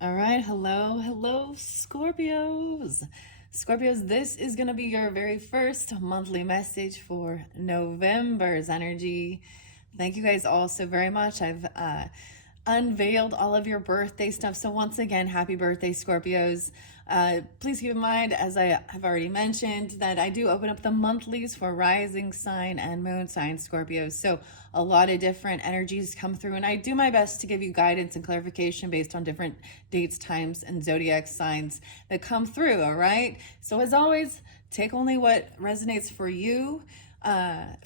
All right, hello, Scorpios. Scorpios, this is going to be your very first monthly message for November's energy. Thank you guys all so very much. I've unveiled all of your birthday stuff. So, once again, happy birthday, Scorpios. Please keep in mind, as I have already mentioned, that I do open up the monthlies for rising sign and moon sign Scorpios. So, a lot of different energies come through, and I do my best to give you guidance and clarification based on different dates, times, and zodiac signs that come through. All right. So, as always, take only what resonates for you,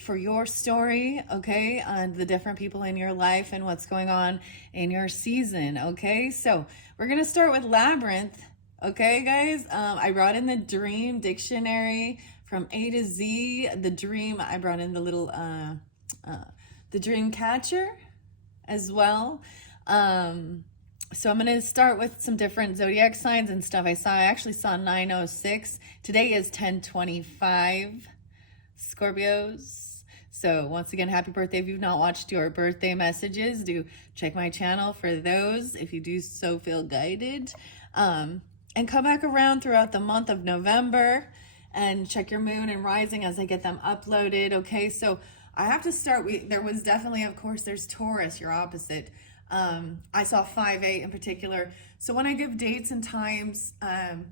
for your story, okay, on the different people in your life and what's going on in your season, okay? So we're gonna start with Labyrinth, okay, guys? I brought in the Dream Dictionary from A to Z. The Dream, I brought in the little, the Dream Catcher as well. So I'm going to start with some different zodiac signs and stuff I saw. I actually saw 906. Today is 1025. Scorpios. So once again, happy birthday. If you've not watched your birthday messages, do check my channel for those if you do so feel guided. And come back around throughout the month of November and check your moon and rising as I get them uploaded. Okay, so I have to start. There was definitely, of course, there's Taurus, your opposite. I saw 5-8 in particular. So when I give dates and times,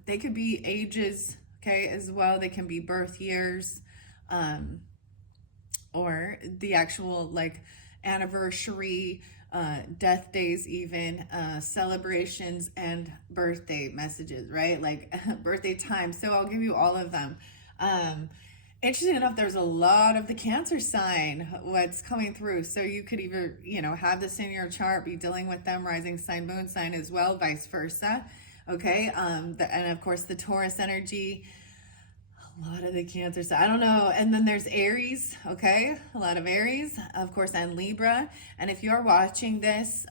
they could be ages, okay, as well. They can be birth years, or the actual like anniversary, death days, even celebrations and birthday messages, right? Like birthday time. So I'll give you all of them. Interesting enough, there's a lot of the Cancer sign what's coming through. So you could either, have this in your chart, be dealing with them, rising sign, moon sign as well, vice versa. Okay. And of course the Taurus energy, a lot of the Cancer sign. I don't know. And then there's Aries. Okay. A lot of Aries, of course, and Libra. And if you're watching this,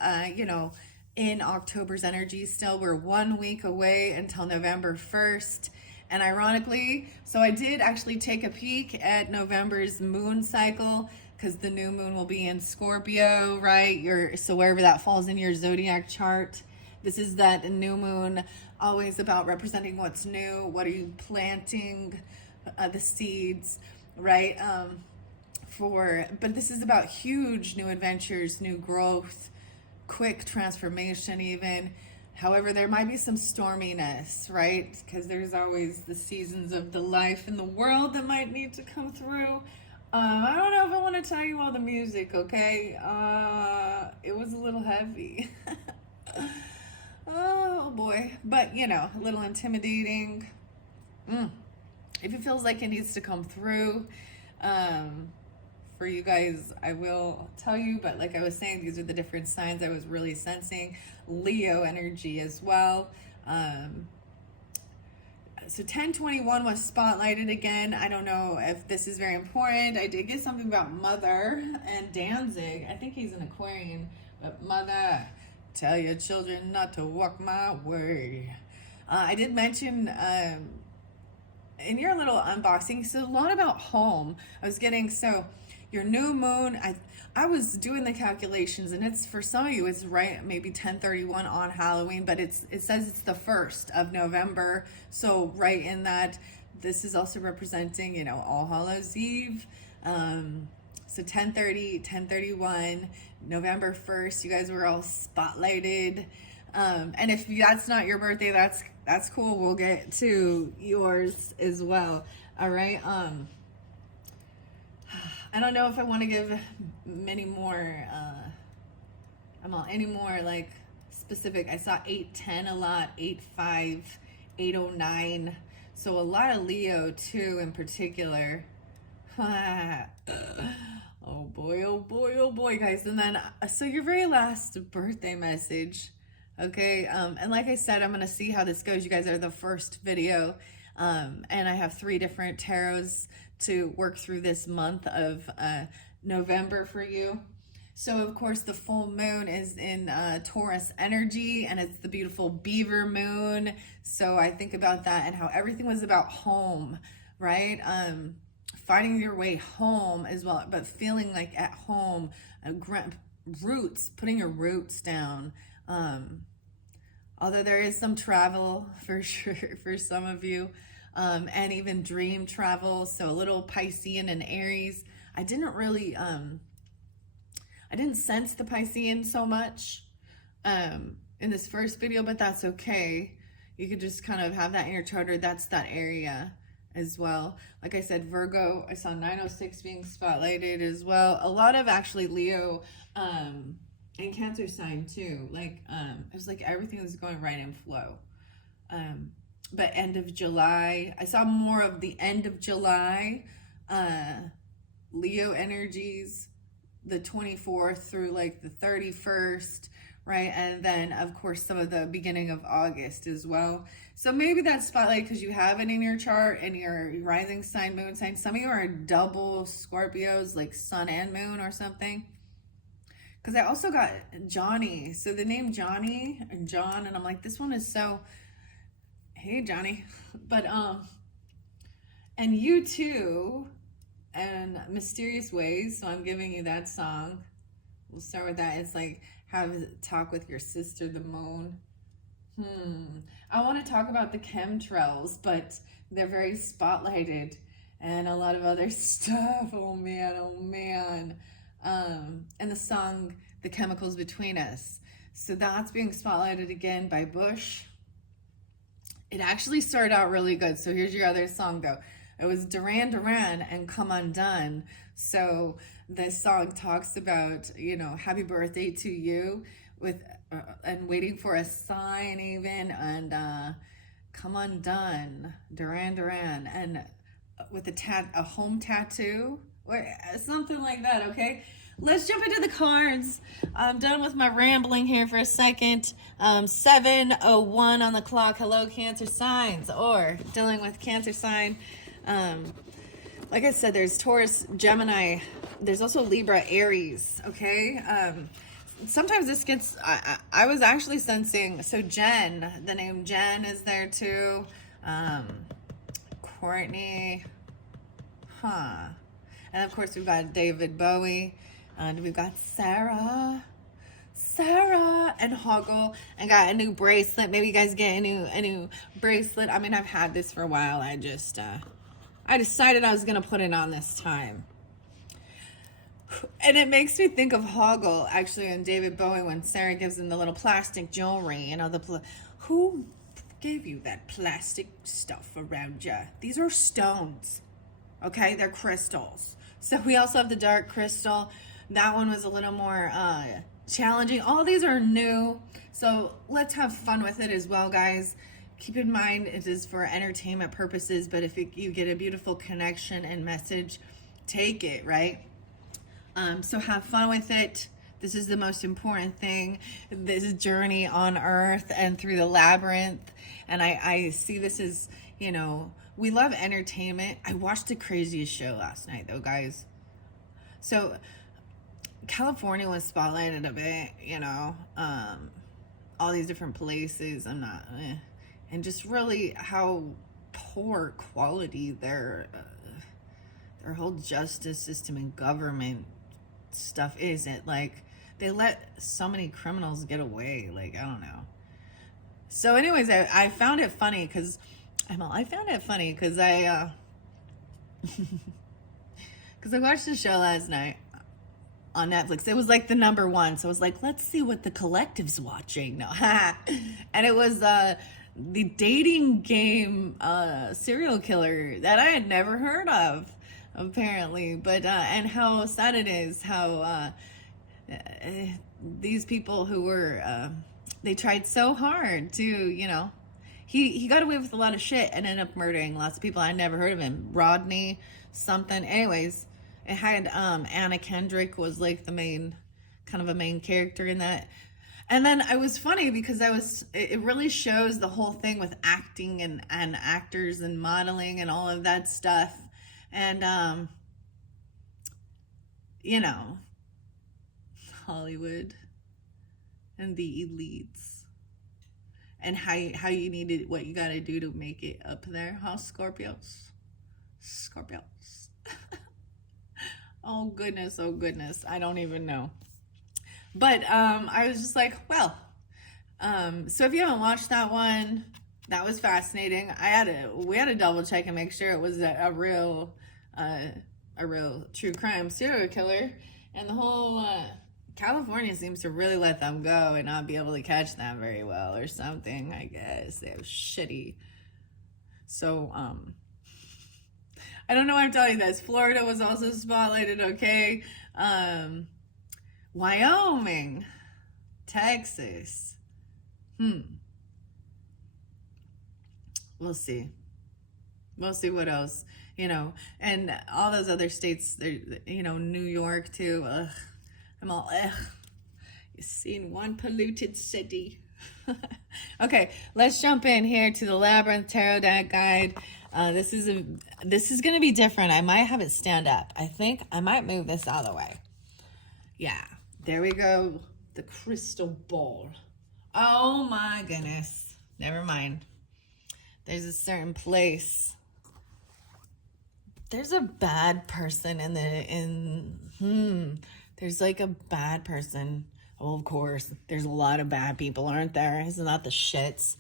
in October's energy still, we're 1 week away until November 1st. And ironically, so I did actually take a peek at November's moon cycle because the new moon will be in Scorpio, right? So wherever that falls in your zodiac chart, this is that new moon, always about representing what's new. What are you planting, the seeds, right? But this is about huge new adventures, new growth, quick transformation, even. However, there might be some storminess, right? Because there's always the seasons of the life in the world that might need to come through. I don't know if I want to tell you all the music, okay? It was a little heavy. Oh boy. But, a little intimidating. If it feels like it needs to come through, for you guys, I will tell you, but like I was saying, these are the different signs I was really sensing. Leo energy as well. So 1021 was spotlighted again. I don't know if this is very important. I did get something about Mother and Danzig. I think he's an Aquarian, but Mother, tell your children not to walk my way. I did mention in your little unboxing, so a lot about home. I was getting, so your new moon, I was doing the calculations, and it's, for some of you, it's right, maybe 1031 on Halloween, but it says it's the 1st of November. So right in that, this is also representing, All Hallows Eve. So 1031, November 1st, you guys were all spotlighted. And if that's not your birthday, that's cool. We'll get to yours as well. All right. I don't know if I want to give many more, any more like specific. I saw 810 a lot, 85, 809. So a lot of Leo too, in particular. Oh boy, oh boy, oh boy, guys. And then, so your very last birthday message. Okay. And like I said, I'm going to see how this goes. You guys are the first video. And I have 3 different tarots to work through this month of November for you. So of course the full moon is in Taurus energy, and it's the beautiful beaver moon. So I think about that and how everything was about home, right? Finding your way home as well, but feeling like at home, roots, putting your roots down. although there is some travel for sure for some of you, and even dream travel. So a little Piscean and Aries. I didn't really, I didn't sense the Piscean so much in this first video, but that's okay. You could just kind of have that in your chart, or that's that area as well. Like I said, Virgo, I saw 906 being spotlighted as well. A lot of actually Leo and Cancer sign too. Like it was like everything was going right in flow. But end of July, I saw more of the end of July Leo energies, the 24th through like the 31st, right? And then of course some of the beginning of August as well. So maybe that spotlight because you have it in your chart and your rising sign, moon sign. Some of you are double Scorpios, like sun and moon or something. Because I also got Johnny. So the name Johnny and John, and I'm like, this one is so, hey Johnny. But and you too, and Mysterious Ways. So I'm giving you that song. We'll start with that. It's like have a talk with your sister, the moon. I want to talk about the chemtrails, but they're very spotlighted and a lot of other stuff. Oh man, oh man. And the song The Chemicals Between Us. So that's being spotlighted again by Bush. It actually started out really good. So here's your other song though. It was Duran Duran and Come Undone. So this song talks about, you know, happy birthday to you with and waiting for a sign even, and Come Undone, Duran Duran, and with a home tattoo or something like that. Okay, let's jump into the cards. I'm done with my rambling here for a second. 7:01 on the clock. Hello, Cancer signs, or dealing with Cancer sign. Like I said, there's Taurus, Gemini. There's also Libra, Aries. Okay. Sometimes this gets, I was actually sensing, so Jen, the name Jen is there too. Courtney, and of course we've got David Bowie, and we've got Sarah and Hoggle, and got a new bracelet. Maybe you guys get a new bracelet. I mean, I've had this for a while. I decided I was gonna put it on this time. And it makes me think of Hoggle, actually, and David Bowie when Sarah gives him the little plastic jewelry. You know, who gave you that plastic stuff around you? These are stones, okay? They're crystals. So we also have the dark crystal. That one was a little more challenging. All these are new, so let's have fun with it as well, guys. Keep in mind it is for entertainment purposes, but if you get a beautiful connection and message, take it, right? So have fun with it. This is the most important thing. This journey on Earth and through the labyrinth. And I see this as, you know, we love entertainment. I watched the craziest show last night though, guys. So California was spotlighted a bit, you know, all these different places. And just really how poor quality their whole justice system and government stuff is. It like they let so many criminals get away, like I don't know. So anyways, I found it funny because I because I watched the show last night on Netflix. It was like the #1, so I was like, let's see what the collective's watching. No, and it was the dating game serial killer that I had never heard of, apparently. But and how sad it is how these people who were they tried so hard to, you know, he got away with a lot of shit and ended up murdering lots of people. I never heard of him. Rodney something. Anyways, it had Anna Kendrick was like the main character in that. And then I was funny because it really shows the whole thing with acting and actors and modeling and all of that stuff. And, you know, Hollywood and the elites and how you needed, what you got to do to make it up there. Huh, Scorpios? Oh goodness. I don't even know. But I was just like, well, So if you haven't watched that one, that was fascinating. We had to double check and make sure it was a real true crime serial killer, and the whole California seems to really let them go and not be able to catch them very well or something. I guess they have shitty. So I don't know why I'm telling you this. Florida was also spotlighted. Okay, Wyoming, Texas. We'll see. We'll see what else, and all those other states, New York too. Ugh. I'm all, ugh. You seen one polluted city. Okay, let's jump in here to the Labyrinth Tarot deck guide. This is going to be different. I might have it stand up. I think I might move this out of the way. Yeah, there we go. The crystal ball. Oh my goodness. Never mind. There's a certain place. There's a bad person there's like a bad person. Oh, of course. There's a lot of bad people, aren't there? Isn't that the shits?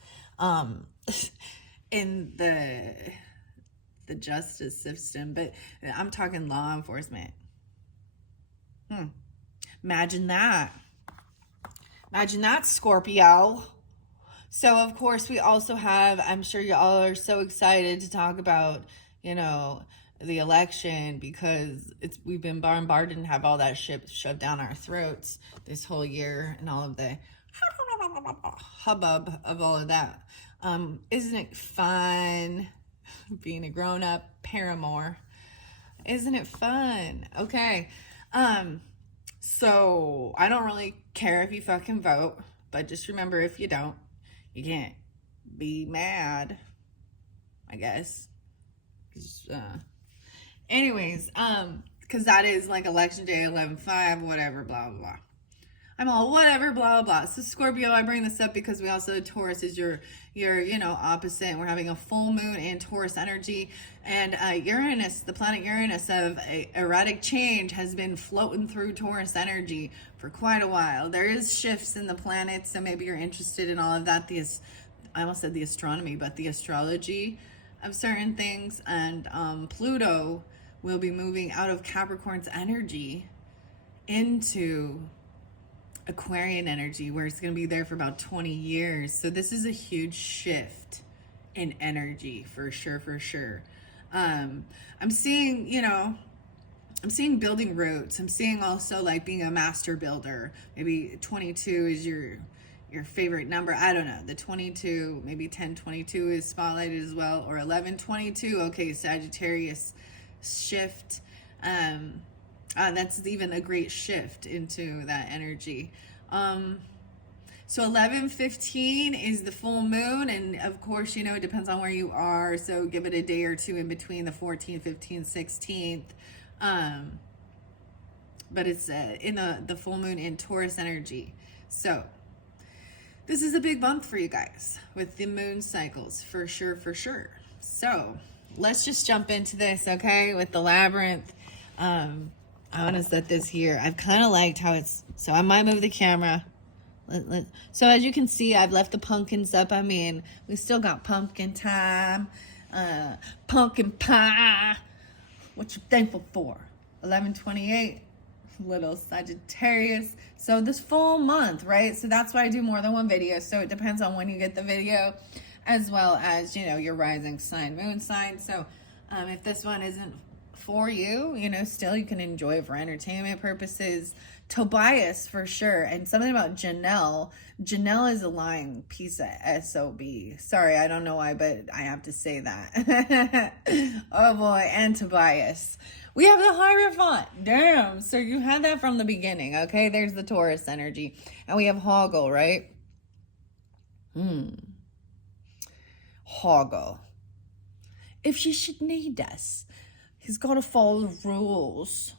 In the justice system, but I'm talking law enforcement. Imagine that. Imagine that, Scorpio. So, of course, we also have, I'm sure you all are so excited to talk about, the election, because we've been bombarded and have all that shit shoved down our throats this whole year, and all of the hubbub of all of that. Isn't it fun being a grown-up paramour? Isn't it fun? Okay. So I don't really care if you fucking vote, but just remember, if you don't, you can't be mad, I guess. Anyways, because that is like election day, 11/5, whatever, blah, blah, blah. I'm all whatever, blah, blah, blah. So Scorpio, I bring this up because we also, Taurus is your opposite. And we're having a full moon in Taurus energy. And Uranus, the planet Uranus of erratic change, has been floating through Taurus energy for quite a while. There is shifts in the planets, so maybe you're interested in all of that. I almost said the astronomy, but the astrology of certain things. And Pluto will be moving out of Capricorn's energy into Aquarian energy, where it's going to be there for about 20 years. So this is a huge shift in energy for sure. I'm seeing building routes. I'm seeing also like being a master builder. Maybe 22 is your favorite number. I don't know. The 22, maybe 1022 is spotlighted as well, or 1122. Okay, Sagittarius shift. That's even a great shift into that energy. So 11:15 is the full moon, and of course, it depends on where you are, so give it a day or two in between the 14th, 15th, 16th. But it's in the full moon in Taurus energy. So this is a big month for you guys with the moon cycles, for sure. So let's just jump into this, okay, with the Labyrinth. I want to set this here. I've kind of liked how so I might move the camera. So as you can see, I've left the pumpkins up. I mean, we still got pumpkin time, pumpkin pie. What you thankful for? 11/28, little Sagittarius. So this full month, right? So that's why I do more than one video. So it depends on when you get the video, as well as, your rising sign, moon sign. So if this one isn't for you, still you can enjoy it for entertainment purposes. Tobias, for sure. And something about Janelle. Janelle is a lying piece of SOB. Sorry, I don't know why, but I have to say that. Oh boy, and Tobias. We have the Hierophant. Damn. So you had that from the beginning, okay? There's the Taurus energy. And we have Hoggle, right? Hoggle. If she should need us, he's got to follow the rules.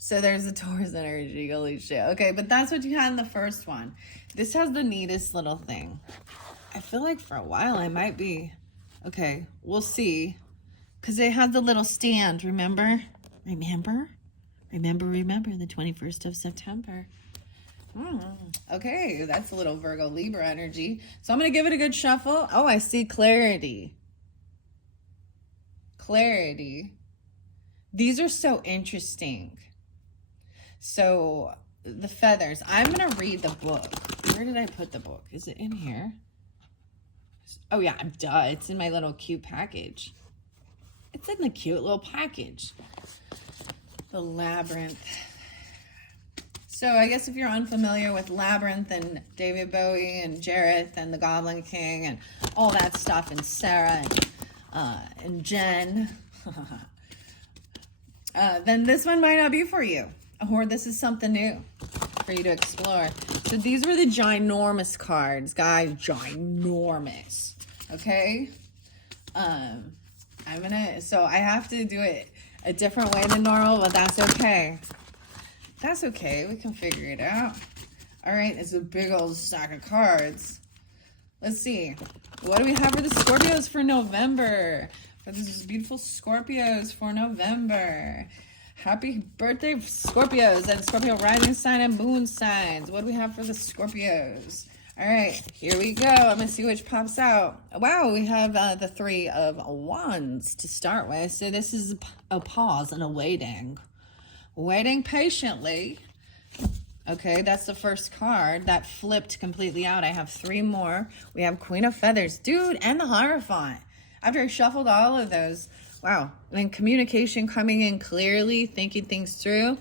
So there's the Taurus energy. Holy shit. Okay, but that's what you had in the first one. This has the neatest little thing. I feel like for a while I might be... Okay, we'll see. Because it has the little stand, remember? Remember the 21st of September. Okay, that's a little Virgo Libra energy. So I'm going to give it a good shuffle. Oh, I see clarity. Clarity. These are so interesting. So the feathers. I'm going to read the book. Where did I put the book? Is it in here? Oh, yeah, duh. It's in my little cute package. It's in the cute little package. The Labyrinth. So I guess if you're unfamiliar with Labyrinth and David Bowie and Jareth and the Goblin King and all that stuff, and Sarah and Jen, then this one might not be for you. Or this is something new for you to explore. So these were the ginormous cards, guys. Ginormous. Okay? So I have to do it a different way than normal, but that's okay. That's okay. We can figure it out. All right, it's a big old stack of cards. Let's see. What do we have for the Scorpios for November? For these beautiful Scorpios for November. Happy birthday, Scorpios, and Scorpio rising sign and moon signs. What do we have for the Scorpios? All right, here we go. I'm going to see which pops out. Wow, we have the Three of Wands to start with. So this is a pause and a waiting. Waiting patiently. Okay, that's the first card. That flipped completely out. I have three more. We have Queen of Feathers. Dude, and the Hierophant. After I shuffled all of those. Wow. And communication coming in clearly, thinking things through.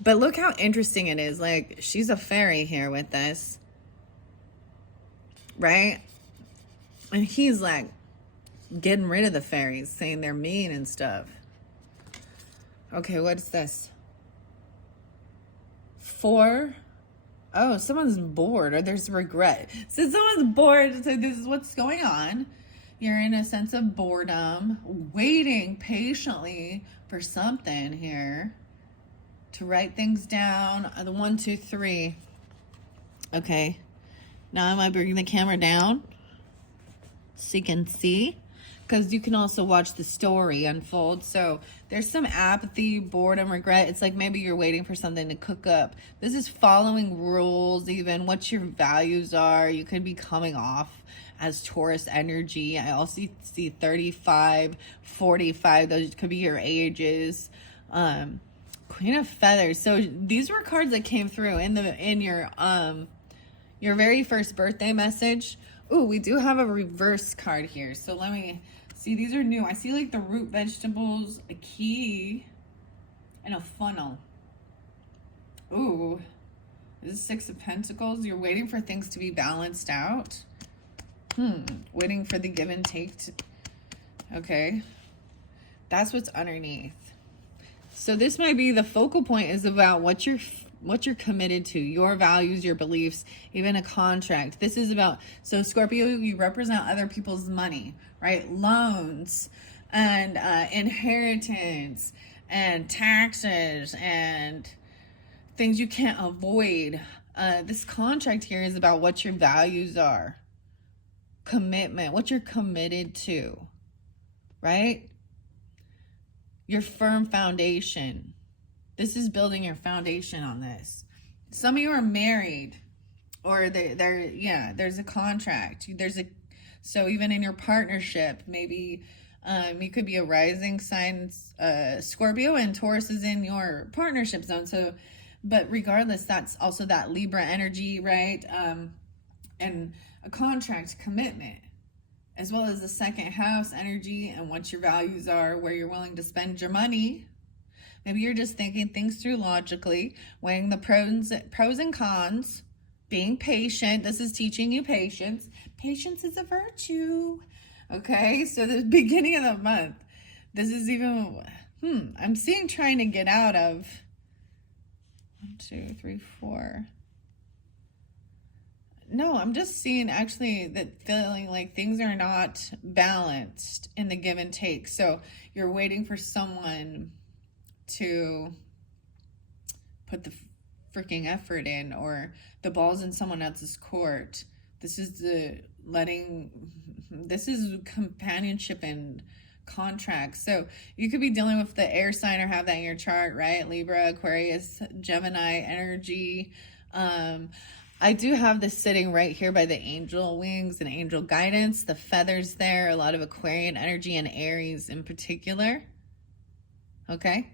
But look how interesting it is. Like, she's a fairy here with this. Right? And he's like getting rid of the fairies, saying they're mean and stuff. Okay, what's this? 4. Oh, someone's bored or there's regret. So someone's bored. So this is what's going on. You're in a sense of boredom, waiting patiently for something here to write things down. The 1, 2, 3. Okay. Now am I bringing the camera down so you can see? Because you can also watch the story unfold. So there's some apathy, boredom, regret. It's like maybe you're waiting for something to cook up. This is following rules, even what your values are. You could be coming off as Taurus energy. I also see 35, 45. Those could be your ages. Queen of Feathers. So these were cards that came through in your very first birthday message. Ooh, we do have a reverse card here. So let me see. These are new. I see like the root vegetables, a key, and a funnel. Ooh, this is 6 of Pentacles. You're waiting for things to be balanced out. Waiting for the give and take. Okay. That's what's underneath. So this might be the focal point is about what you're committed to, your values, your beliefs, even a contract. This is about, so Scorpio, you represent other people's money, right? Loans and inheritance and taxes and things you can't avoid. This contract here is about what your values are, commitment, what you're committed to, right? Your firm foundation. This is building your foundation on this. Some of you are married, or there's a contract. So even in your partnership, maybe you could be a rising sign Scorpio, and Taurus is in your partnership zone. So, but regardless, that's also that Libra energy, right? And a contract, commitment, as well as the second house energy and what your values are, where you're willing to spend your money. Maybe you're just thinking things through logically, weighing the pros and cons, being patient. This is teaching you patience. Patience is a virtue. Okay, so the beginning of the month, this is even, I'm seeing trying to get out of 1, 2, 3, 4. No, I'm just seeing actually that feeling like things are not balanced in the give and take. So you're waiting for someone to put the freaking effort in, or the ball's in someone else's court. This is companionship and contracts. So you could be dealing with the air sign or have that in your chart, right? Libra, Aquarius, Gemini energy. I do have this sitting right here by the angel wings and angel guidance, the feathers there, a lot of Aquarian energy and Aries in particular. Okay.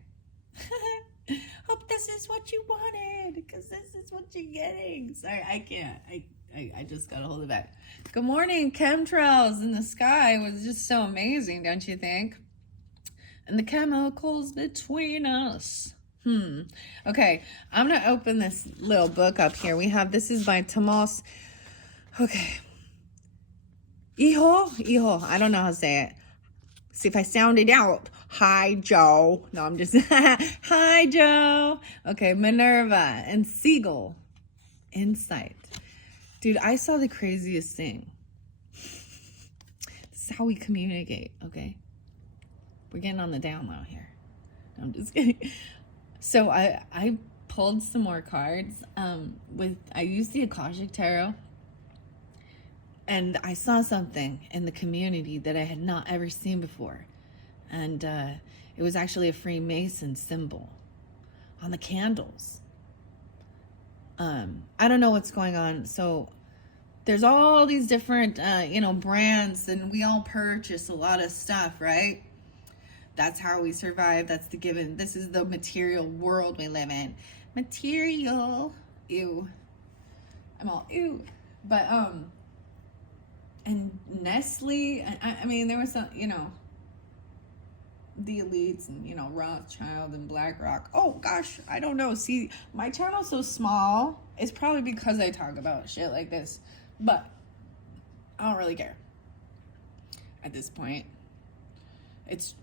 Hope this is what you wanted, because this is what you're getting. Sorry, I can't. I just got a hold of that. Good morning. Chemtrails in the sky was just so amazing, don't you think? And the chemicals between us. Okay, I'm going to open this little book up here. We have, this is by Tomas. Okay. Hijo. I don't know how to say it. See if I sound it out. Hi, Joe. No, I'm just, hi, Joe. Okay, Minerva and Siegel. Insight. Dude, I saw the craziest thing. This is how we communicate, okay? We're getting on the down low here. No, I'm just kidding. So I pulled some more cards. I used the Akashic Tarot. And I saw something in the community that I had not ever seen before. And it was actually a Freemason symbol on the candles. I don't know what's going on. So there's all these different, brands, and we all purchase a lot of stuff, right? That's how we survive. That's the given. This is the material world we live in. Material. Ew. I'm all ew. But, and Nestle, I mean, there was some, the elites and, Rothschild and BlackRock. Oh, gosh, I don't know. See, my channel's so small. It's probably because I talk about shit like this. But I don't really care at this point. It's,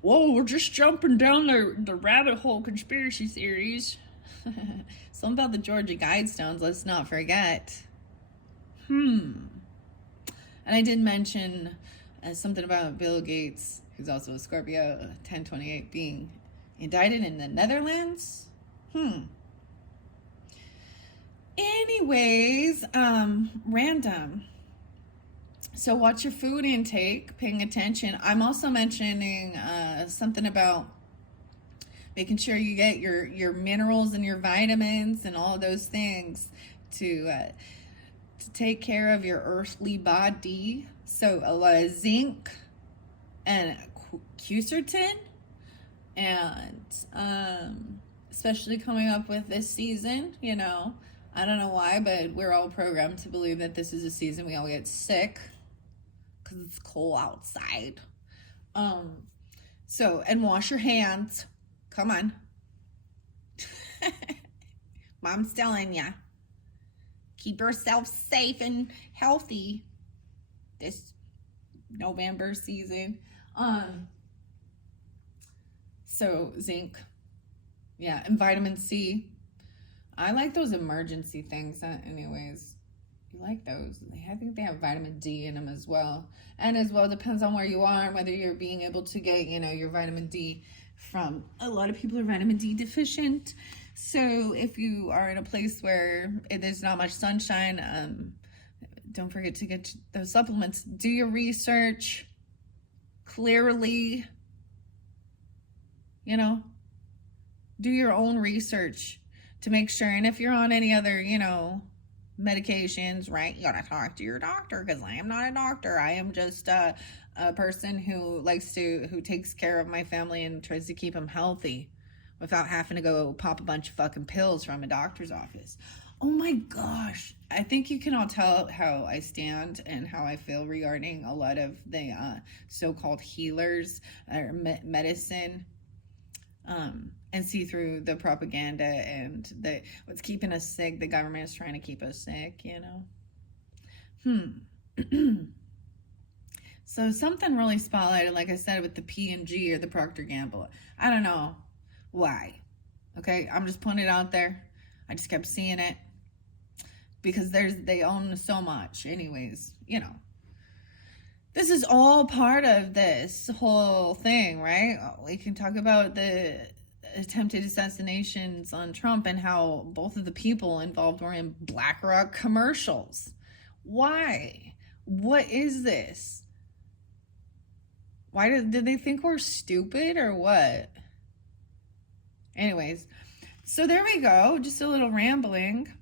whoa, we're just jumping down the rabbit hole conspiracy theories. Something about the Georgia Guidestones, let's not forget. And I did mention something about Bill Gates, who's also a Scorpio, 1028, being indicted in the Netherlands. Anyways, random. So watch your food intake, paying attention. I'm also mentioning something about making sure you get your minerals and your vitamins and all of those things to take care of your earthly body. So a lot of zinc and quercetin, and especially coming up with this season, I don't know why, but we're all programmed to believe that this is a season we all get sick because it's cold outside. And wash your hands. Come on. Mom's telling ya. Keep yourself safe and healthy this November season. So zinc. Yeah, and vitamin C. I like those emergency things anyways. You like those? I think they have vitamin D in them as well. And as well, depends on where you are and whether you're being able to get, your vitamin D from. A lot of people are vitamin D deficient. So if you are in a place where there's not much sunshine, don't forget to get those supplements. Do your research clearly, do your own research to make sure. And if you're on any other, medications, right, you gotta talk to your doctor, because I am not a doctor. I am just a person who takes care of my family and tries to keep them healthy without having to go pop a bunch of fucking pills from a doctor's office. Oh my gosh. I think you can all tell how I stand and how I feel regarding a lot of the so-called healers or medicine, and see through the propaganda and what's keeping us sick. The government is trying to keep us sick, So something really spotlighted, like I said, with the P&G or the Procter & Gamble. I don't know why. Okay, I'm just putting it out there. I just kept seeing it because they own so much. Anyways, this is all part of this whole thing, right? We can talk about the attempted assassinations on Trump and how both of the people involved were in BlackRock commercials. Why? What is this? Why did they think we're stupid or what? Anyways, So there we go. Just a little rambling.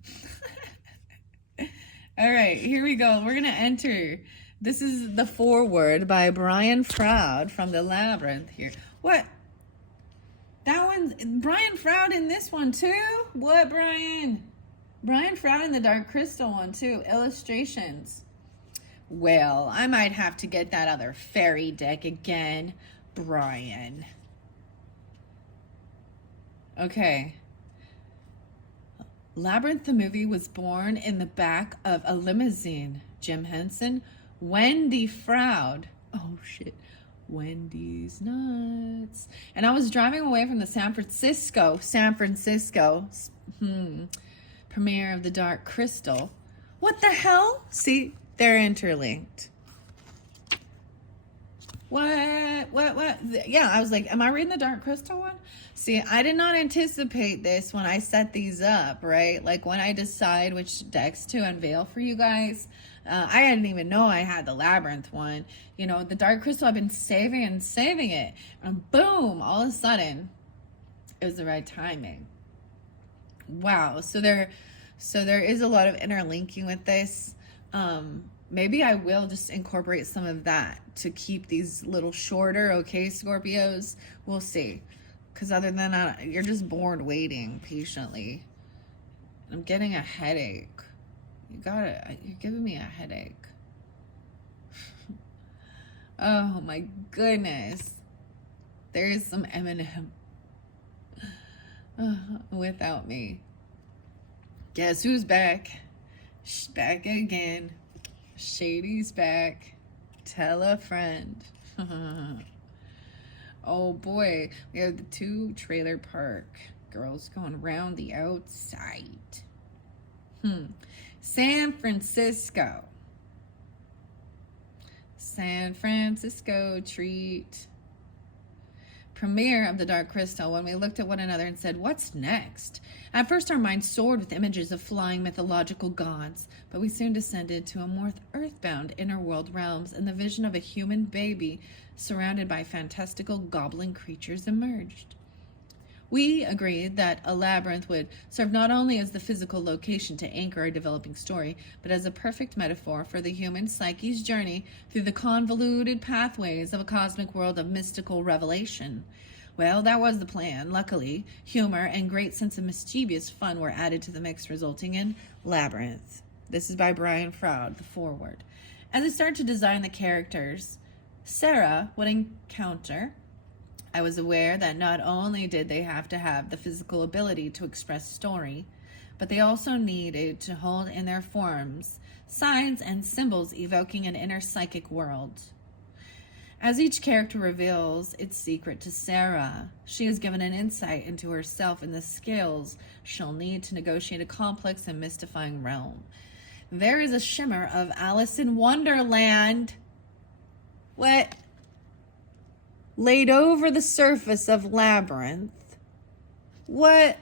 All right, here we go. We're going to enter. This is the foreword by Brian Froud from the Labyrinth here. What? That one's Brian Froud in this one too? What, Brian? Brian Froud in the Dark Crystal one too. Illustrations. Well, I might have to get that other fairy deck again, Brian. Okay. Labyrinth the movie was born in the back of a limousine. Jim Henson, Wendy Froud. Oh shit. Wendy's nuts. And I was driving away from the San Francisco premiere of The Dark Crystal. What the hell? See, they're interlinked. What? Yeah, I was like, am I reading the Dark Crystal one? See, I did not anticipate this when I set these up, right? Like when I decide which decks to unveil for you guys, I didn't even know I had the Labyrinth one. You know, the Dark Crystal, I've been saving it. And boom, all of a sudden, it was the right timing. Wow. So there is a lot of interlinking with this. Maybe I will just incorporate some of that to keep these little shorter, okay, Scorpios? We'll see. Because other than that, you're just bored waiting patiently. I'm getting a headache. You're giving me a headache. Oh my goodness. There is some Eminem without me. Guess who's back? Back again. Shady's back. Tell a friend. Oh boy, we have the 2 trailer park girls going around the outside. San Francisco treat. Premiere of The Dark Crystal, when we looked at one another and said, what's next? At first our minds soared with images of flying mythological gods, but we soon descended to a more earthbound inner world realms, and the vision of a human baby surrounded by fantastical goblin creatures emerged. We agreed that a labyrinth would serve not only as the physical location to anchor our developing story, but as a perfect metaphor for the human psyche's journey through the convoluted pathways of a cosmic world of mystical revelation. Well, that was the plan. Luckily, humor and great sense of mischievous fun were added to the mix, resulting in Labyrinth. This is by Brian Froud, the foreword. As I started to design the characters Sarah would encounter, I was aware that not only did they have to have the physical ability to express story, but they also needed to hold in their forms signs and symbols evoking an inner psychic world. As each character reveals its secret to Sarah, she is given an insight into herself and the skills she'll need to negotiate a complex and mystifying realm. There is a shimmer of Alice in Wonderland. What? Laid over the surface of Labyrinth. What?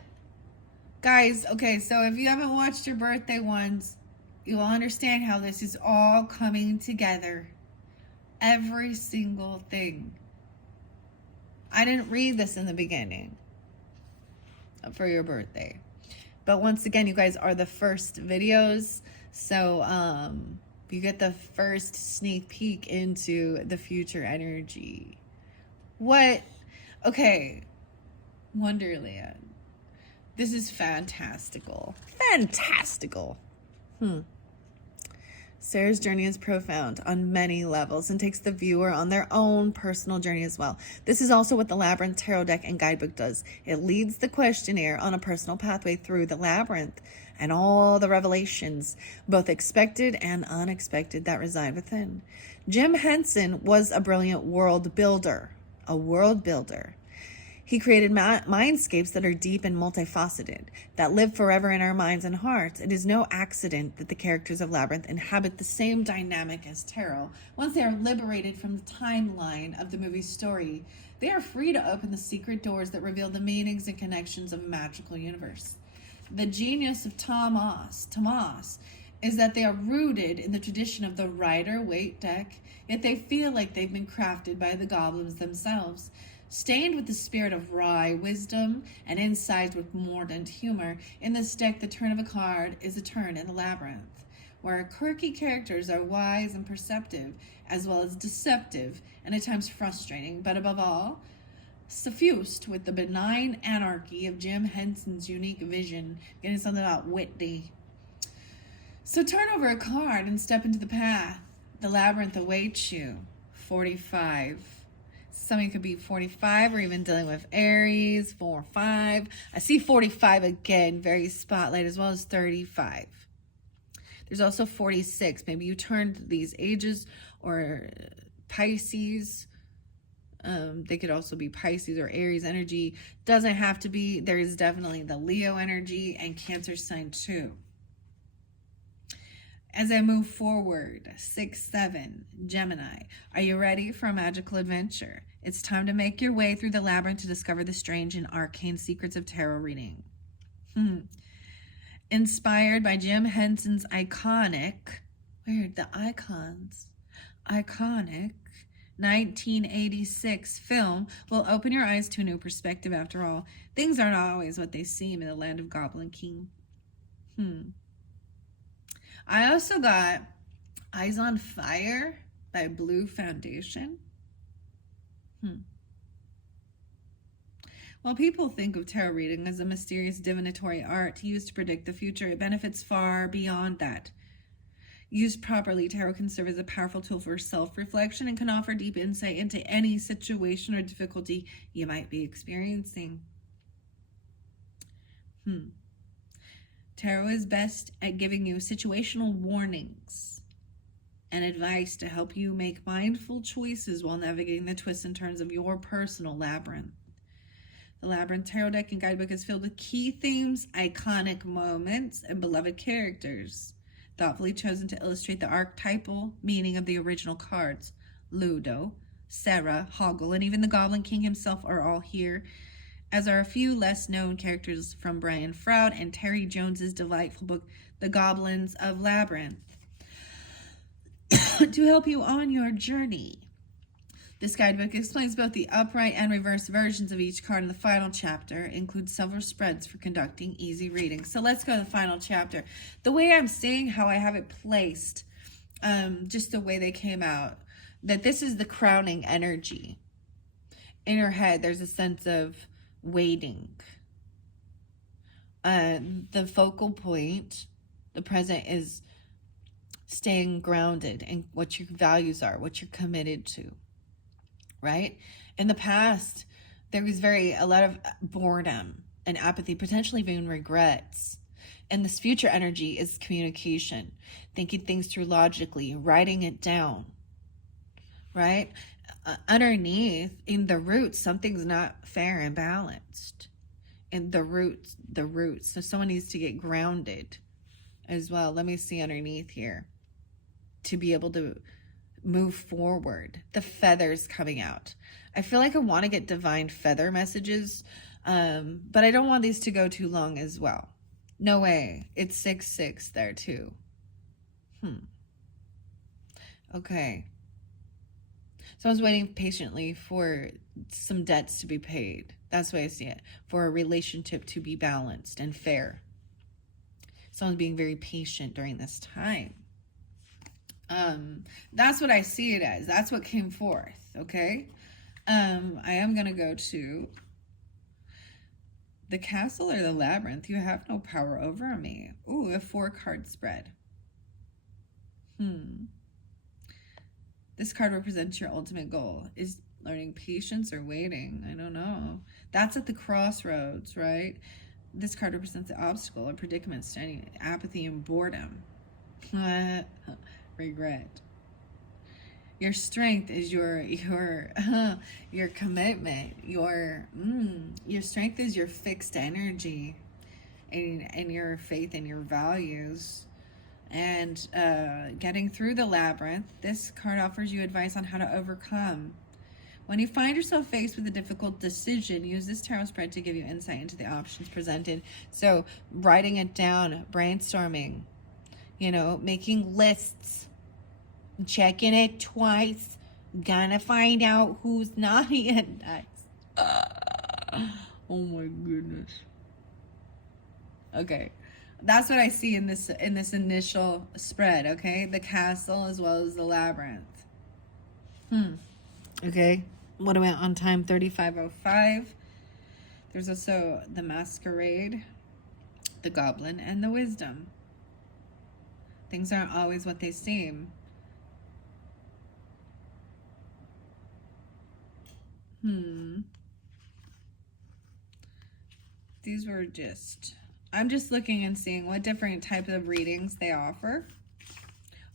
Guys, okay, so if you haven't watched your birthday ones, you will understand how this is all coming together. Every single thing. I didn't read this in the beginning for your birthday. But once again, you guys are the first videos. So you get the first sneak peek into the future energy. What? Okay. Wonderland. This is fantastical. Fantastical. Sarah's journey is profound on many levels and takes the viewer on their own personal journey as well. This is also what the Labyrinth Tarot deck and guidebook does. It leads the questionnaire on a personal pathway through the labyrinth and all the revelations, both expected and unexpected, that reside within. Jim Henson was a brilliant world builder. He created mindscapes that are deep and multifaceted, that live forever in our minds and hearts. It is no accident that the characters of Labyrinth inhabit the same dynamic as tarot. Once they are liberated from the timeline of the movie's story, they are free to open the secret doors that reveal the meanings and connections of a magical universe. The genius of Tomas is that they are rooted in the tradition of the Rider-Waite deck, yet they feel like they've been crafted by the goblins themselves. Stained with the spirit of wry wisdom and insight with mordant humor, in this deck the turn of a card is a turn in the Labyrinth, where quirky characters are wise and perceptive, as well as deceptive and at times frustrating, but above all, suffused with the benign anarchy of Jim Henson's unique vision, getting something about witty. So turn over a card and step into the path. The Labyrinth awaits you. 45. Something could be 45 or even dealing with Aries, 4 or 5. I see 45 again, very spotlight, as well as 35. There's also 46. Maybe you turned these ages, or Pisces. They could also be Pisces or Aries energy. Doesn't have to be. There is definitely the Leo energy and Cancer sign too. As I move forward, 6, 7, Gemini, are you ready for a magical adventure? It's time to make your way through the labyrinth to discover the strange and arcane secrets of tarot reading. Inspired by Jim Henson's iconic 1986 film will open your eyes to a new perspective. After all, things aren't always what they seem in the land of Goblin King. I also got Eyes on Fire by Blue Foundation. While people think of tarot reading as a mysterious divinatory art used to predict the future, it benefits far beyond that. Used properly, tarot can serve as a powerful tool for self-reflection and can offer deep insight into any situation or difficulty you might be experiencing. Tarot is best at giving you situational warnings and advice to help you make mindful choices while navigating the twists and turns of your personal labyrinth. The Labyrinth Tarot deck and guidebook is filled with key themes, iconic moments, and beloved characters, thoughtfully chosen to illustrate the archetypal meaning of the original cards. Ludo, Sarah, Hoggle, and even the Goblin King himself are all here, as are a few less known characters from Brian Froud and Terry Jones's delightful book, The Goblins of Labyrinth, to help you on your journey. This guidebook explains both the upright and reverse versions of each card, and the final chapter includes several spreads for conducting easy reading. So let's go to the final chapter. The way I'm seeing how I have it placed, just the way they came out, that this is the crowning energy. In your head, there's a sense of waiting. The focal point, the present, is staying grounded in what your values are, what you're committed to, right? In the past, there was a lot of boredom and apathy, potentially even regrets. And this future energy is communication, thinking things through logically, writing it down, right? Underneath, in the roots, something's not fair and balanced. In the roots. So someone needs to get grounded as well. Let me see underneath here to be able to move forward. The feathers coming out. I feel like I want to get divine feather messages, but I don't want these to go too long as well. No way. It's 6-6 there too. Okay. So I was waiting patiently for some debts to be paid. That's the way I see it. For a relationship to be balanced and fair. Someone's being very patient during this time. That's what I see it as. That's what came forth, okay? I am going to go to the castle or the labyrinth. You have no power over me. Ooh, a 4-card spread. This card represents your ultimate goal. Is learning patience or waiting? I don't know. That's at the crossroads, right? This card represents the obstacle or predicament, standing apathy and boredom. Regret. Your strength is your commitment. Your strength is your fixed energy and your faith and your values. And getting through the labyrinth, this card offers you advice on how to overcome. When you find yourself faced with a difficult decision, use this tarot spread to give you insight into the options presented. So writing it down, brainstorming, making lists, checking it twice, gonna find out who's naughty and nice. Oh my goodness. Okay. That's what I see in this initial spread, okay? The castle as well as the labyrinth. Okay. What am I on time? 35:05. There's also the masquerade, the goblin, and the wisdom. Things aren't always what they seem. These were just... I'm just looking and seeing what different types of readings they offer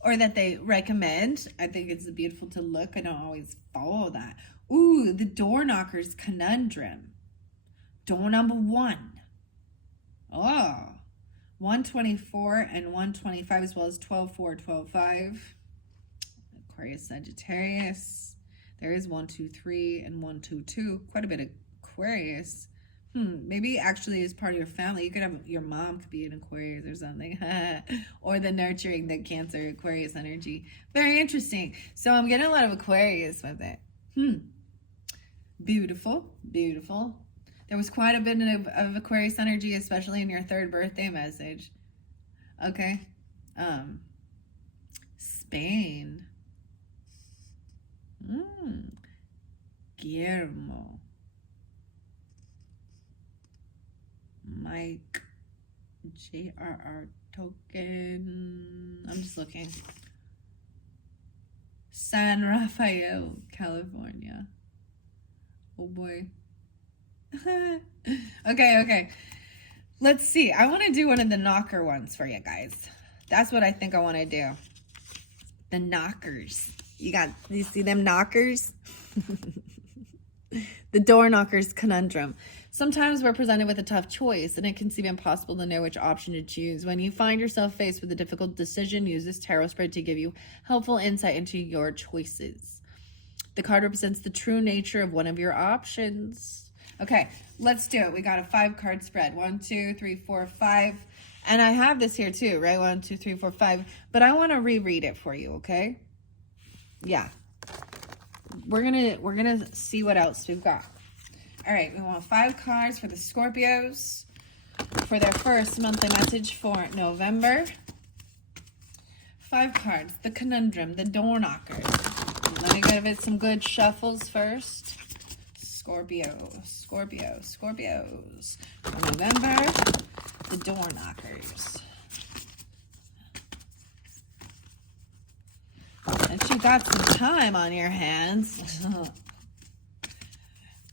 or that they recommend. I think it's beautiful to look. I don't always follow that. Ooh, the door knocker's conundrum. Door number 1. Oh, 124 and 125 as well as 12-4, 12-5. Aquarius, Sagittarius. There is 123 and 122. Quite a bit of Aquarius. Maybe actually as part of your family, you could have your mom could be an Aquarius or something, or the nurturing, the Cancer, Aquarius energy. Very interesting. So I'm getting a lot of Aquarius with it. Beautiful, beautiful. There was quite a bit of Aquarius energy, especially in your 3rd birthday message. Okay. Spain. Guillermo. Mike, JRR token. I'm just looking. San Rafael, California. Oh boy. Okay. Let's see. I want to do one of the knocker ones for you guys. That's what I think I want to do. The knockers. You see them knockers? The door knocker's conundrum. Sometimes we're presented with a tough choice, and it can seem impossible to know which option to choose. When you find yourself faced with a difficult decision, use this tarot spread to give you helpful insight into your choices. The card represents the true nature of one of your options. Okay, let's do it. We got a 5-card spread. 1, 2, 3, 4, 5. And I have this here too, right? 1, 2, 3, 4, 5. But I want to reread it for you, okay? Yeah. We're gonna see what else we've got. All right, we want 5 cards for the Scorpios for their first monthly message for November. 5 cards. The conundrum, the door knockers. Let me give it some good shuffles first. Scorpios. For November, the door knockers. And you got some time on your hands. Dun,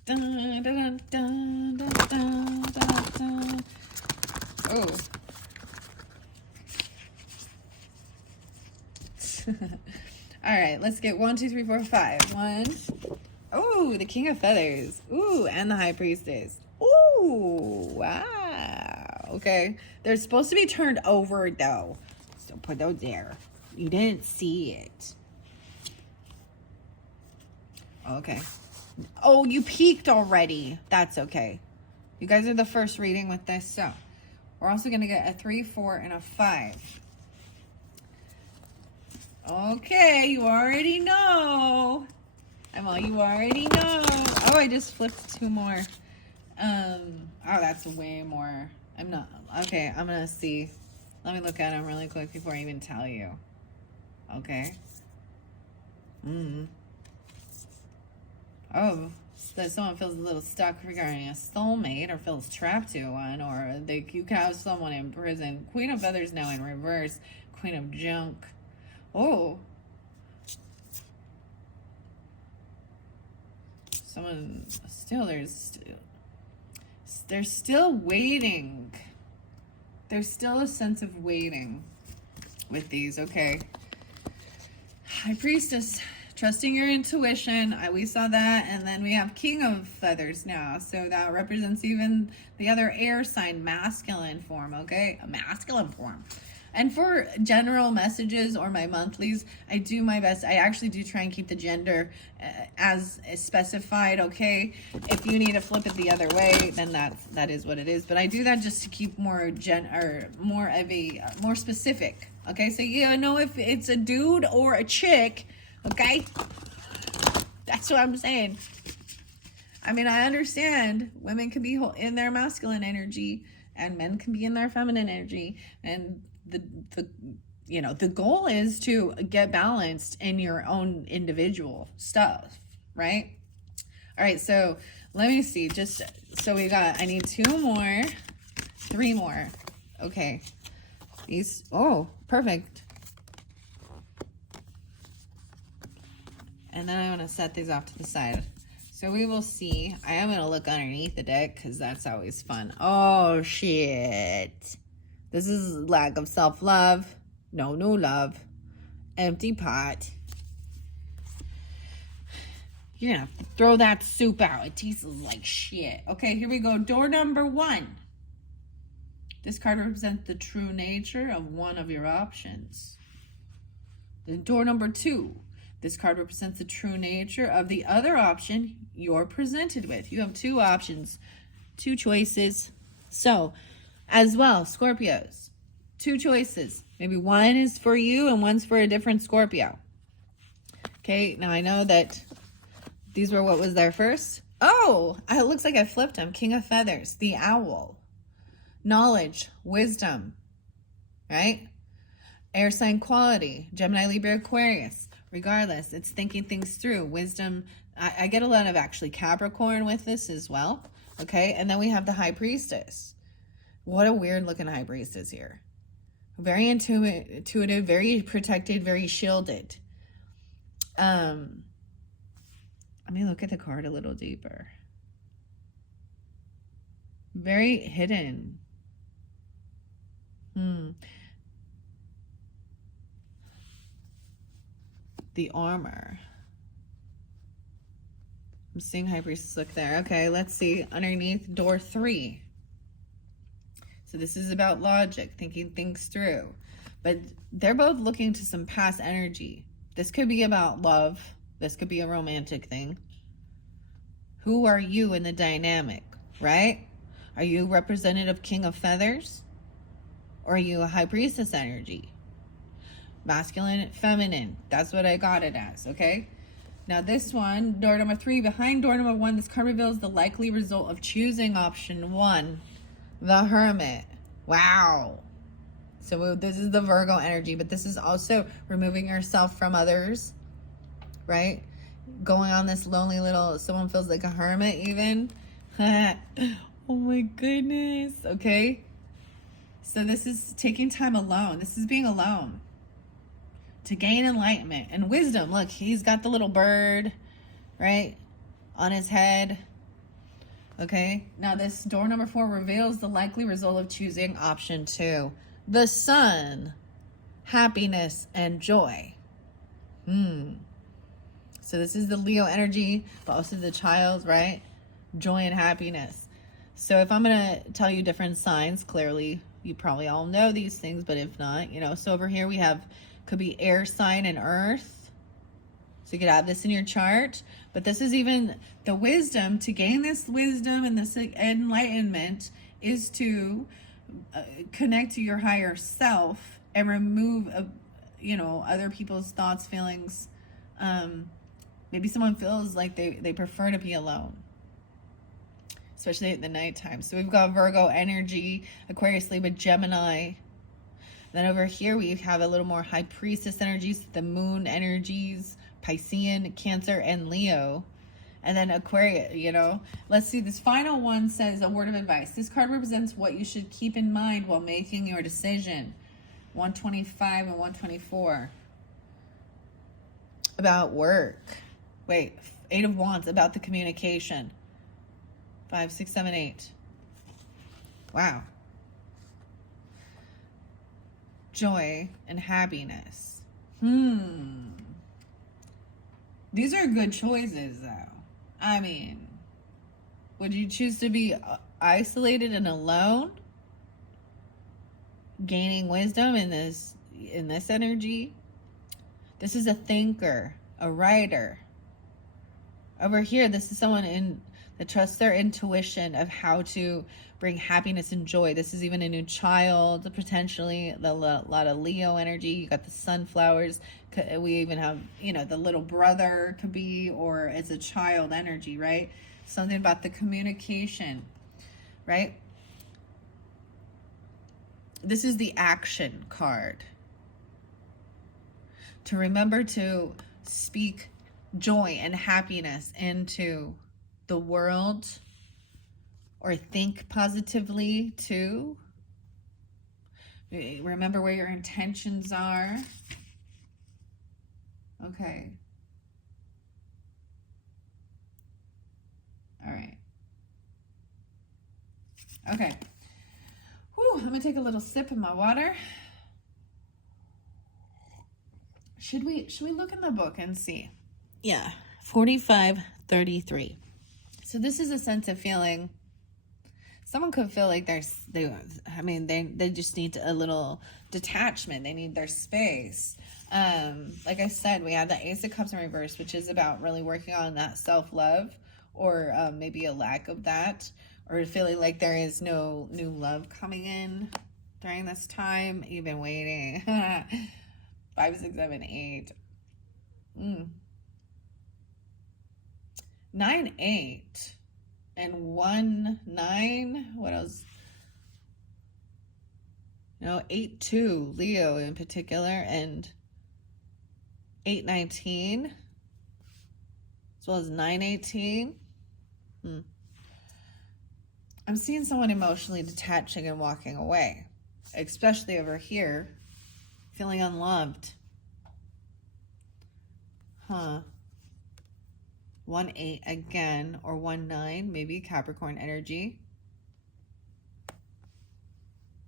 dun, dun, dun, dun, dun, dun. Oh. All right, let's get 1, 2, 3, 4, 5. 1. Oh, the King of Feathers. Ooh, and the High Priestess. Ooh, wow. Okay. They're supposed to be turned over, though. So put those there. You didn't see it. Okay. Oh, you peaked already. That's okay. You guys are the first reading with this. So we're also going to get a 3, 4, and a 5. Okay, you already know. You already know. Oh, I just flipped 2 more. Oh, that's way more. Okay, I'm going to see. Let me look at them really quick before I even tell you. Okay. Oh, that someone feels a little stuck regarding a soulmate or feels trapped to one, or you can have someone in prison. Queen of Feathers now in reverse. Queen of Junk. Oh. Someone still, they're still waiting. There's still a sense of waiting with these. Okay. High Priestess, trusting your intuition. We saw that. And then we have King of Feathers now. So that represents even the other air sign, masculine form. Okay. A masculine form. And for general messages or my monthlies, I do my best. I actually do try and keep the gender as specified, okay? If you need to flip it the other way, then that is what it is. But I do that just to keep more specific, okay? So you know if it's a dude or a chick, okay? That's what I'm saying. I mean, I understand women can be in their masculine energy and men can be in their feminine energy. And the you know, the goal is to get balanced in your own individual stuff, right? All right, so let me see. Just so we got, I need 2 more, 3 more. Okay. These, oh, perfect. And then I want to set these off to the side. So we will see. I am going to look underneath the deck because that's always fun. Oh, shit. This is lack of self-love. No new love. Empty pot. You're going to have to throw that soup out. It tastes like shit. Okay, here we go. Door number 1. This card represents the true nature of one of your options. Then door number 2. This card represents the true nature of the other option you're presented with. You have 2 options, 2 choices. So, as well, Scorpios, 2 choices. Maybe one is for you and one's for a different Scorpio. Okay, now I know that these were what was there first. Oh, it looks like I flipped them. King of Feathers, the owl. Knowledge, wisdom, right? Air sign quality, Gemini, Libra, Aquarius. Regardless, it's thinking things through. Wisdom, I get a lot of actually Capricorn with this as well. Okay, and then we have the High Priestess. What a weird looking High Priestess here. Very intuitive, very protected, very shielded. Let me look at the card a little deeper. Very hidden. The armor. I'm seeing High Priestess look there. Okay, let's see. Underneath door 3. So this is about logic, thinking things through. But they're both looking to some past energy. This could be about love. This could be a romantic thing. Who are you in the dynamic, right? Are you representative King of Feathers? Or are you a High Priestess energy? Masculine, feminine. That's what I got it as, okay? Now this one, door number 3, behind door number 1, this card reveals the likely result of choosing option 1, the Hermit. Wow. So this is the Virgo energy, but this is also removing yourself from others, right? Going on this lonely little, someone feels like a hermit even. Oh my goodness. Okay. So this is taking time alone. This is being alone to gain enlightenment and wisdom. Look, he's got the little bird, right, on his head. Okay. Now this door number 4 reveals the likely result of choosing option 2, the Sun, happiness and joy. So this is the Leo energy, but also the child, right? Joy and happiness. So if I'm going to tell you different signs, clearly you probably all know these things, but if not, you know, so over here we have, could be air sign and earth. So you could add this in your chart, but this is even the wisdom. To gain this wisdom and this enlightenment is to connect to your higher self and remove, you know, other people's thoughts, feelings. Maybe someone feels like they prefer to be alone, especially at the nighttime. So we've got Virgo energy, Aquarius, Libra, Gemini. Then over here we have a little more High Priestess energies, the Moon energies, Piscean, Cancer, and Leo. And then Aquarius, you know. Let's see, this final one says a word of advice. This card represents what you should keep in mind while making your decision. 125 and 124. About work. Wait, 8 of Wands, about the communication. 5, 6, 7, 8. Wow. Joy and happiness. These are good choices, though. I mean, would you choose to be isolated and alone? Gaining wisdom in this energy? This is a thinker, a writer. Over here, this is someone that trusts their intuition of how to bring happiness and joy. This is even a new child, potentially. A lot of Leo energy. You got the sunflowers. We even have, you know, the little brother could be, or it's a child energy, right? Something about the communication, right? This is the action card. To remember to speak joy and happiness into the world, or think positively too. Remember where your intentions are. Okay. All right. Okay. Whew, I'm gonna take a little sip of my water. Should we look in the book and see? Yeah, 4533. So this is a sense of feeling. Someone could feel like they just need a little detachment. They need their space. Like I said, we have the Ace of Cups in reverse, which is about really working on that self-love, or maybe a lack of that, or feeling like there is no new love coming in during this time. You've been waiting. 5, 6, 7, 8. 9, 8. And 1, 9. What else? 8, 2. Leo in particular. And 8, 19. As well as 9, 18. I'm seeing someone emotionally detaching and walking away. Especially over here. Feeling unloved. 1, 8 again, or 1, 9, maybe Capricorn energy.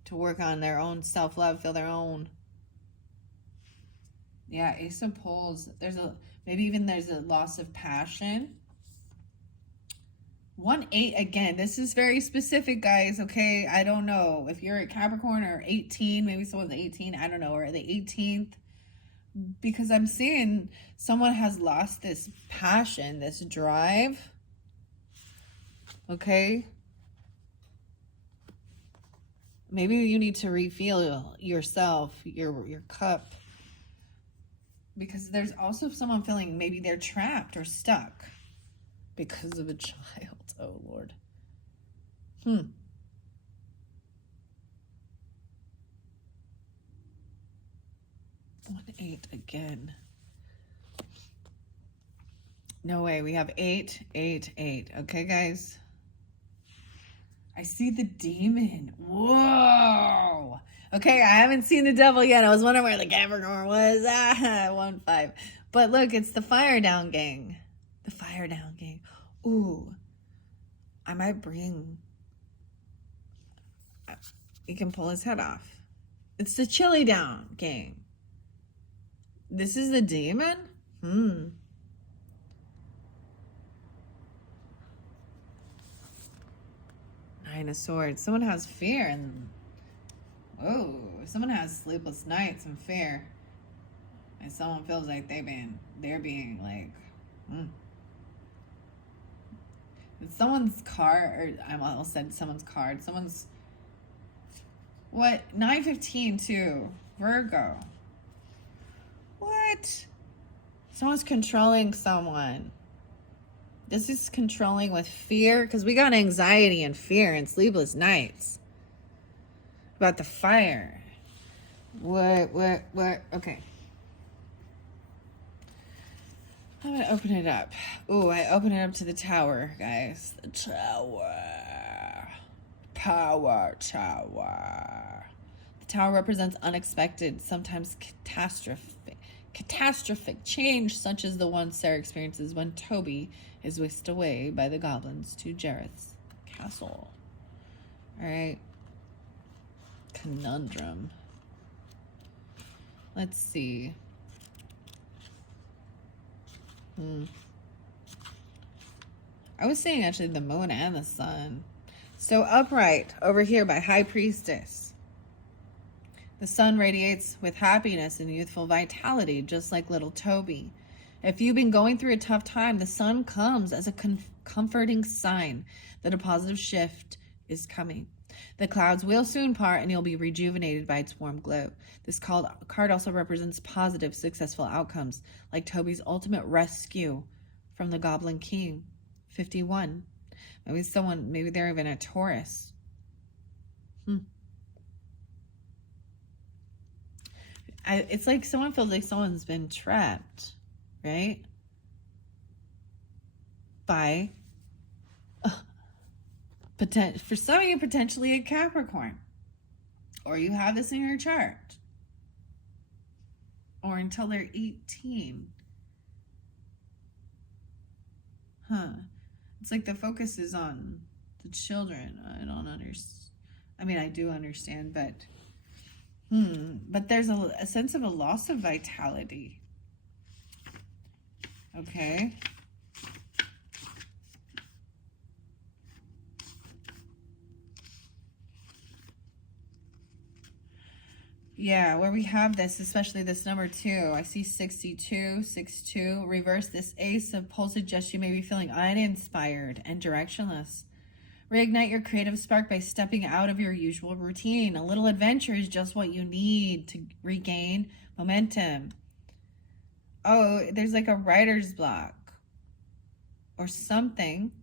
To work on their own self-love, feel their own. Yeah, Ace of Pentacles. Maybe there's a loss of passion. 1, 8 again. This is very specific, guys. Okay, I don't know if you're at Capricorn or 18. Maybe someone's 18. I don't know, or the 18th. Because I'm seeing someone has lost this passion, this drive. Okay. Maybe you need to refill yourself, your cup. Because there's also someone feeling maybe they're trapped or stuck because of a child. Oh, Lord. 1, 8 again. No way. We have 8, 8, 8. Okay, guys. I see the demon. Whoa. Okay, I haven't seen the devil yet. I was wondering where the Capricorn was. 1, 5. But look, it's the fire down gang. The fire down gang. Ooh. I might bring... He can pull his head off. It's the chili down gang. This is the demon? 9 of Swords. Someone has fear and... Whoa. Someone has sleepless nights and fear. And someone feels like they're being like... Someone's card, or I almost said someone's card. Someone's... What? 9/15 too. Virgo. What? Someone's controlling someone. This is controlling with fear, because we got anxiety and fear and sleepless nights. About the fire. What? Okay. I'm going to open it up. Ooh, I open it up to the tower, guys. The tower. Power tower. The tower represents unexpected, sometimes catastrophic change, such as the one Sarah experiences when Toby is whisked away by the goblins to Jareth's castle. All right. Conundrum. Let's see. I was saying actually the moon and the sun. So upright over here by High Priestess. The sun radiates with happiness and youthful vitality, just like little Toby. If you've been going through a tough time, the sun comes as a comforting sign that a positive shift is coming. The clouds will soon part and you'll be rejuvenated by its warm glow. This card also represents positive, successful outcomes, like Toby's ultimate rescue from the Goblin King. 51. Maybe they're even a Taurus. It's like someone feels like someone's been trapped, right? By, for some of you, potentially a Capricorn. Or you have this in your chart. Or until they're 18. It's like the focus is on the children. I don't understand. I mean, I do understand, but there's a sense of a loss of vitality. Okay. Yeah, where we have this, especially this number 2, I see 62, 62. Reverse this Ace of Pole suggests you may be feeling uninspired and directionless. Reignite your creative spark by stepping out of your usual routine. A little adventure is just what you need to regain momentum. Oh, there's like a writer's block or something.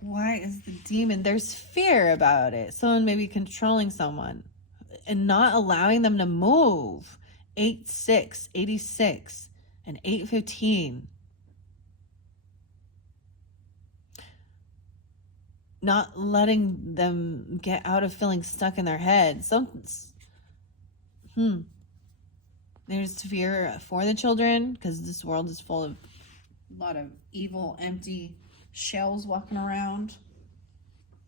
Why is the demon? There's fear about it. Someone may be controlling someone and not allowing them to move. 8-6, 86, and 8-15. Not letting them get out of feeling stuck in their head. There's fear for the children because this world is full of a lot of evil, empty shells walking around.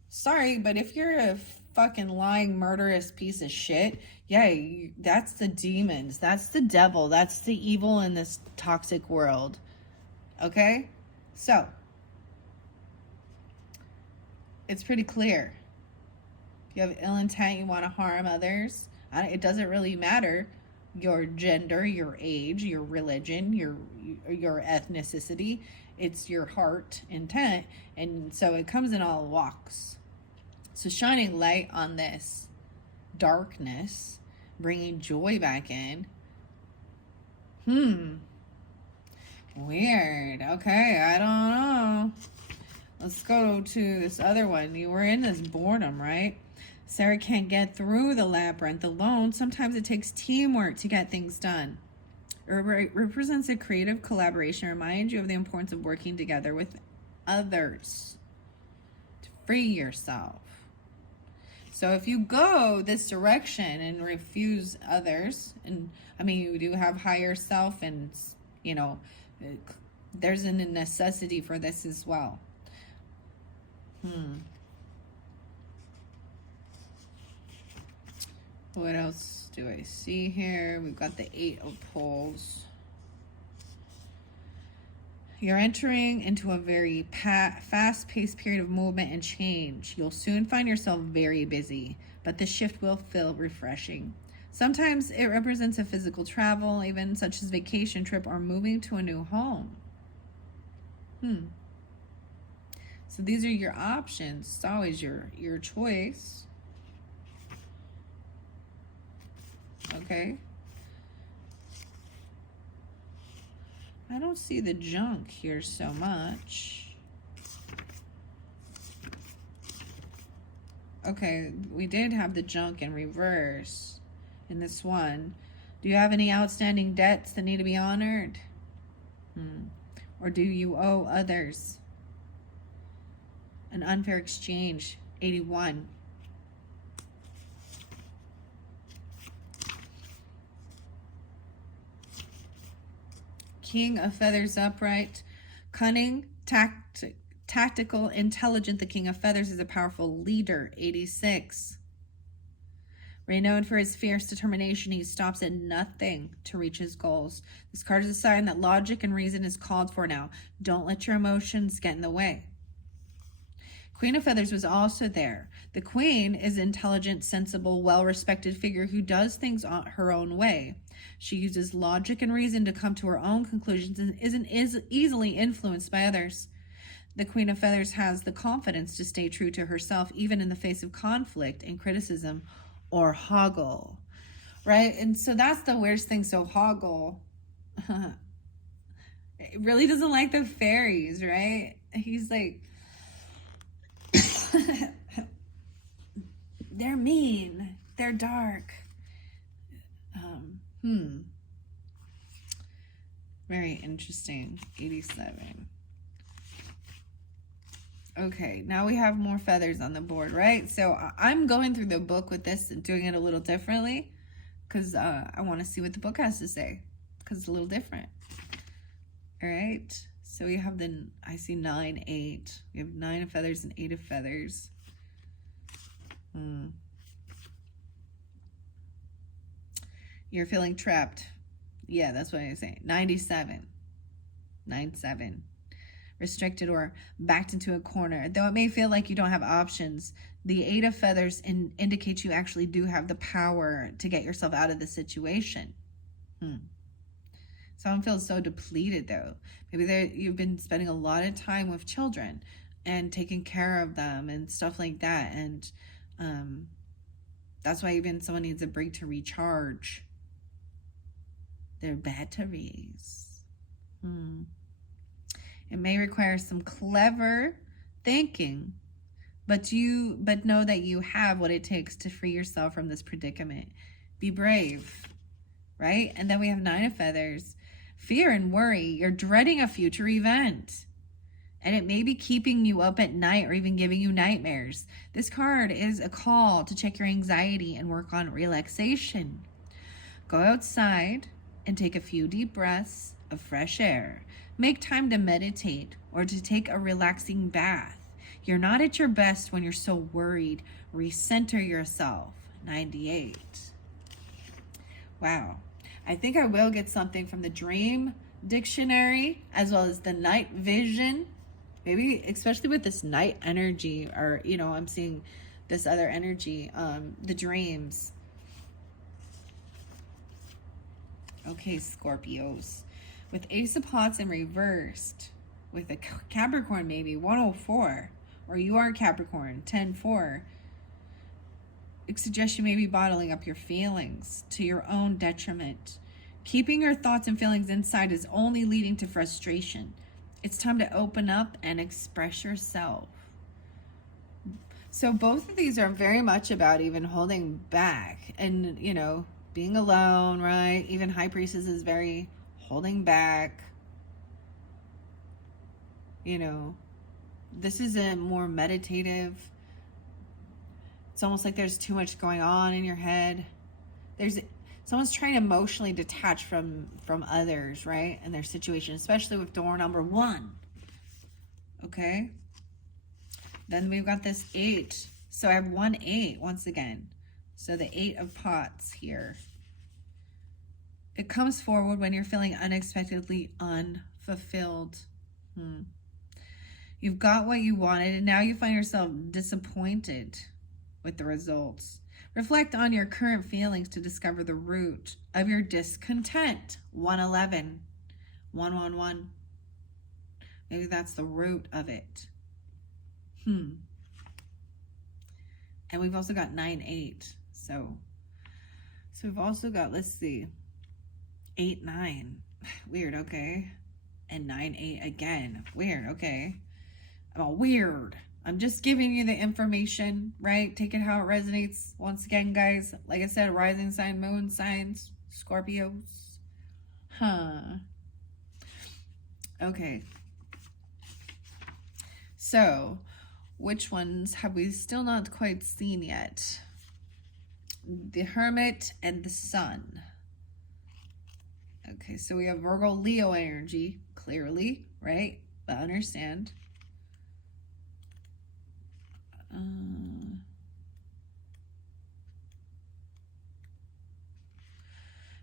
Sorry, but if you're a fucking lying, murderous piece of shit, yeah, that's the demons. That's the devil. That's the evil in this toxic world. Okay? So, it's pretty clear. If you have ill intent, you want to harm others, it doesn't really matter your gender, your age, your religion, your ethnicity. It's your heart intent, and so it comes in all walks. So shining light on this darkness, bringing joy back in. Weird. Okay, I don't know. Let's go to this other one. You were in this boredom, right? Sarah can't get through the labyrinth alone. Sometimes it takes teamwork to get things done. It represents a creative collaboration. Reminds you of the importance of working together with others to free yourself. So if you go this direction and refuse others, and I mean, you do have higher self, and you know, there's a necessity for this as well. What else do I see here? We've got the 8 of Poles. You're entering into a very fast-paced period of movement and change. You'll soon find yourself very busy, but the shift will feel refreshing. Sometimes it represents a physical travel, even such as vacation trip or moving to a new home. So these are your options. It's always your choice. Okay. I don't see the junk here so much. Okay, we did have the junk in reverse in this one. Do you have any outstanding debts that need to be honored? Or do you owe others? An unfair exchange, 81. King of Feathers upright, cunning, tactical, intelligent. The King of Feathers is a powerful leader, 86. Renowned for his fierce determination, he stops at nothing to reach his goals. This card is a sign that logic and reason is called for now. Don't let your emotions get in the way. Queen of Feathers was also there. The Queen is an intelligent, sensible, well-respected figure who does things her own way. She uses logic and reason to come to her own conclusions and isn't easily influenced by others. The Queen of Feathers has the confidence to stay true to herself, even in the face of conflict and criticism or hoggle. right? And so that's the worst thing. So Hoggle it really doesn't like the fairies, right? He's like, they're mean, they're dark. Very interesting. 87. Okay, now we have more feathers on the board, right? So I'm going through the book with this and doing it a little differently because I want to see what the book has to say because it's a little different. All right, so we have I see 9, 8. We have 9 of feathers and 8 of feathers. You're feeling trapped. Yeah, that's what I'm saying. 97. 97. Restricted or backed into a corner. Though it may feel like you don't have options, the 8 of feathers indicates you actually do have the power to get yourself out of the situation. Someone feels so depleted though. Maybe you've been spending a lot of time with children and taking care of them and stuff like that. And that's why even someone needs a break to recharge their batteries. It may require some clever thinking, but know that you have what it takes to free yourself from this predicament. Be brave, right? And then we have 9 of feathers. Fear and worry. You're dreading a future event, and it may be keeping you up at night or even giving you nightmares. This card is a call to check your anxiety and work on relaxation. Go outside and take a few deep breaths of fresh air. Make time to meditate or to take a relaxing bath. You're not at your best when you're so worried. Recenter yourself. 98. Wow. I think I will get something from the Dream Dictionary as well as the Night Vision. Maybe especially with this night energy, or I'm seeing this other energy, the dreams. Okay, Scorpios. With Ace of Pots in reversed, with a Capricorn maybe, 104, or you are Capricorn, 10-4. It suggests you may be bottling up your feelings to your own detriment. Keeping your thoughts and feelings inside is only leading to frustration. It's time to open up and express yourself. So both of these are very much about even holding back and, being alone, right? Even High Priestess is very holding back. This is a more meditative. It's almost like there's too much going on in your head. Someone's trying to emotionally detach from others, right? And their situation, especially with door number 1. Okay. Then we've got this 8. So I have 1, 8 once again. So the 8 of Pots here. It comes forward when you're feeling unexpectedly unfulfilled. You've got what you wanted, and now you find yourself disappointed with the results. Reflect on your current feelings to discover the root of your discontent. 111. 111. Maybe that's the root of it. And we've also got 9, 8. So we've also got, let's see, 8, 9. Weird, okay. And 9, 8 again. Weird, okay. Weird. I'm just giving you the information, right? Take it how it resonates. Once again, guys, like I said, rising sign, moon signs, Scorpios. Okay. So, which ones have we still not quite seen yet? The Hermit and the Sun. Okay, so we have Virgo, Leo energy, clearly, right? But understand.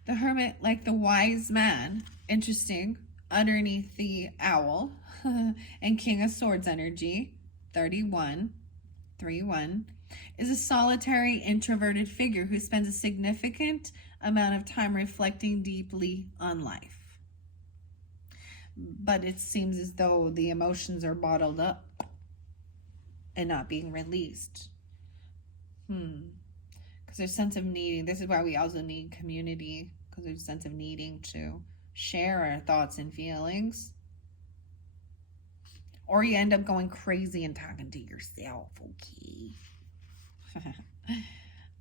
The Hermit, like the wise man, interesting, underneath the owl, and King of Swords energy, 31, 3-1, is a solitary, introverted figure who spends a significant amount of time reflecting deeply on life. But it seems as though the emotions are bottled up and not being released. Because Because there's a sense of needing. This is why we also need community, because there's a sense of needing to share our thoughts and feelings. Or you end up going crazy and talking to yourself, okay?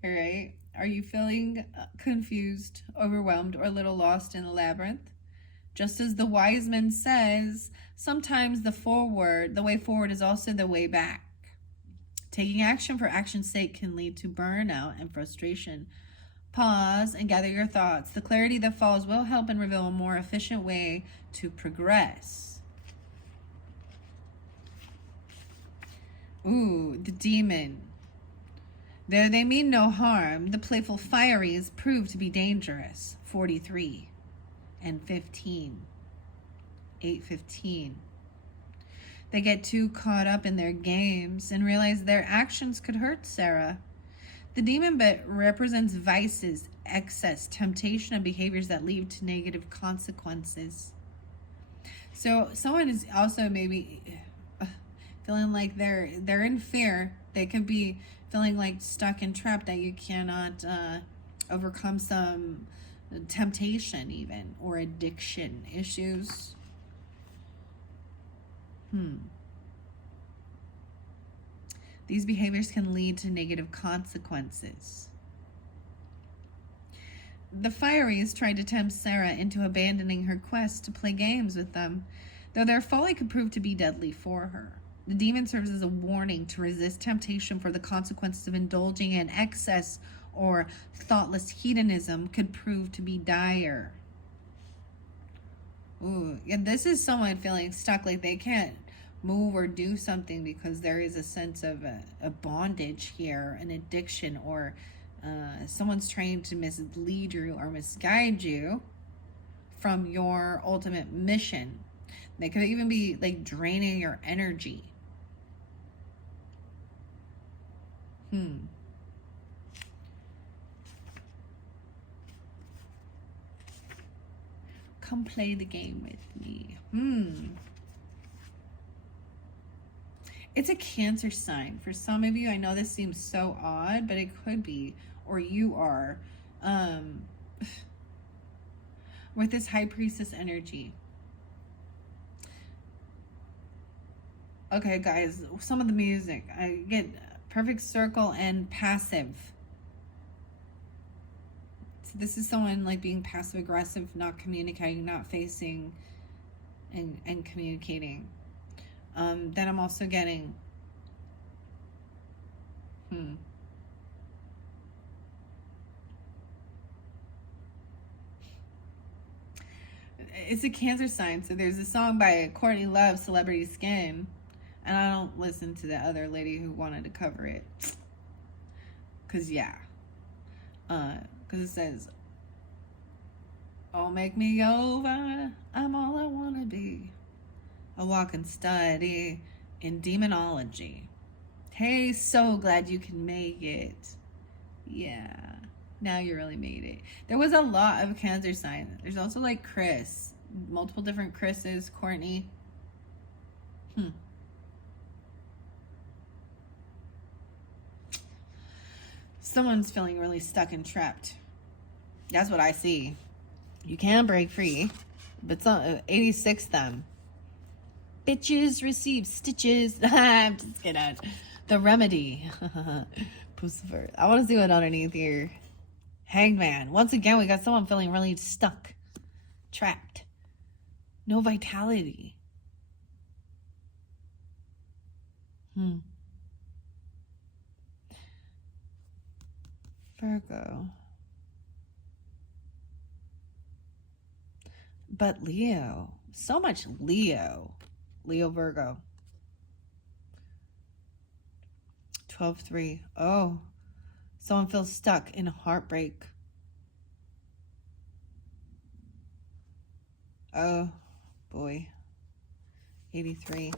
All right. Are you feeling confused, overwhelmed, or a little lost in a labyrinth? Just as the wise man says, sometimes the way forward is also the way back. Taking action for action's sake can lead to burnout and frustration. Pause and gather your thoughts. The clarity that follows will help and reveal a more efficient way to progress. Ooh, the demon. Though they mean no harm, the playful fieries prove to be dangerous. 43 and 15. 8:15. They get too caught up in their games and realize their actions could hurt Sarah. The demon represents vices, excess, temptation, and behaviors that lead to negative consequences. So someone is also maybe feeling like they're in fear. They could be feeling like stuck and trapped, that you cannot overcome some temptation even, or addiction issues. These behaviors can lead to negative consequences. The Fieries tried to tempt Sarah into abandoning her quest to play games with them, though their folly could prove to be deadly for her. The demon serves as a warning to resist temptation, for the consequences of indulging in excess or thoughtless hedonism could prove to be dire. Ooh, yeah, this is someone feeling stuck, like they can't move or do something because there is a sense of a bondage here, an addiction, or someone's trying to mislead you or misguide you from your ultimate mission. They could even be like draining your energy. Come play the game with me. It's a Cancer sign. For some of you, I know this seems so odd, but it could be, or you are, with this High Priestess energy. Okay, guys, some of the music. I get Perfect Circle and Passive. So this is someone like being passive aggressive, not communicating, not facing and communicating. Then I'm also getting it's a Cancer sign. So there's a song by Courtney Love, Celebrity Skin, and I don't listen to the other lady who wanted to cover it, because it says, "Oh, make me over, I'm all I want to be, a walking study in demonology. Hey, so glad you can make it. Yeah, now you really made it." There was a lot of Cancer signs. There's also like Chris, multiple different Chris's, Courtney. Someone's feeling really stuck and trapped. That's what I see. You can break free, but some 86 them. Bitches receive stitches. I'm just kidding. The remedy. Pussifer. I want to see what underneath here. Hangman. Once again, we got someone feeling really stuck, trapped, no vitality. Virgo. But Leo. So much Leo. Leo Virgo. 12-3. Oh, someone feels stuck in heartbreak. Oh, boy. 83.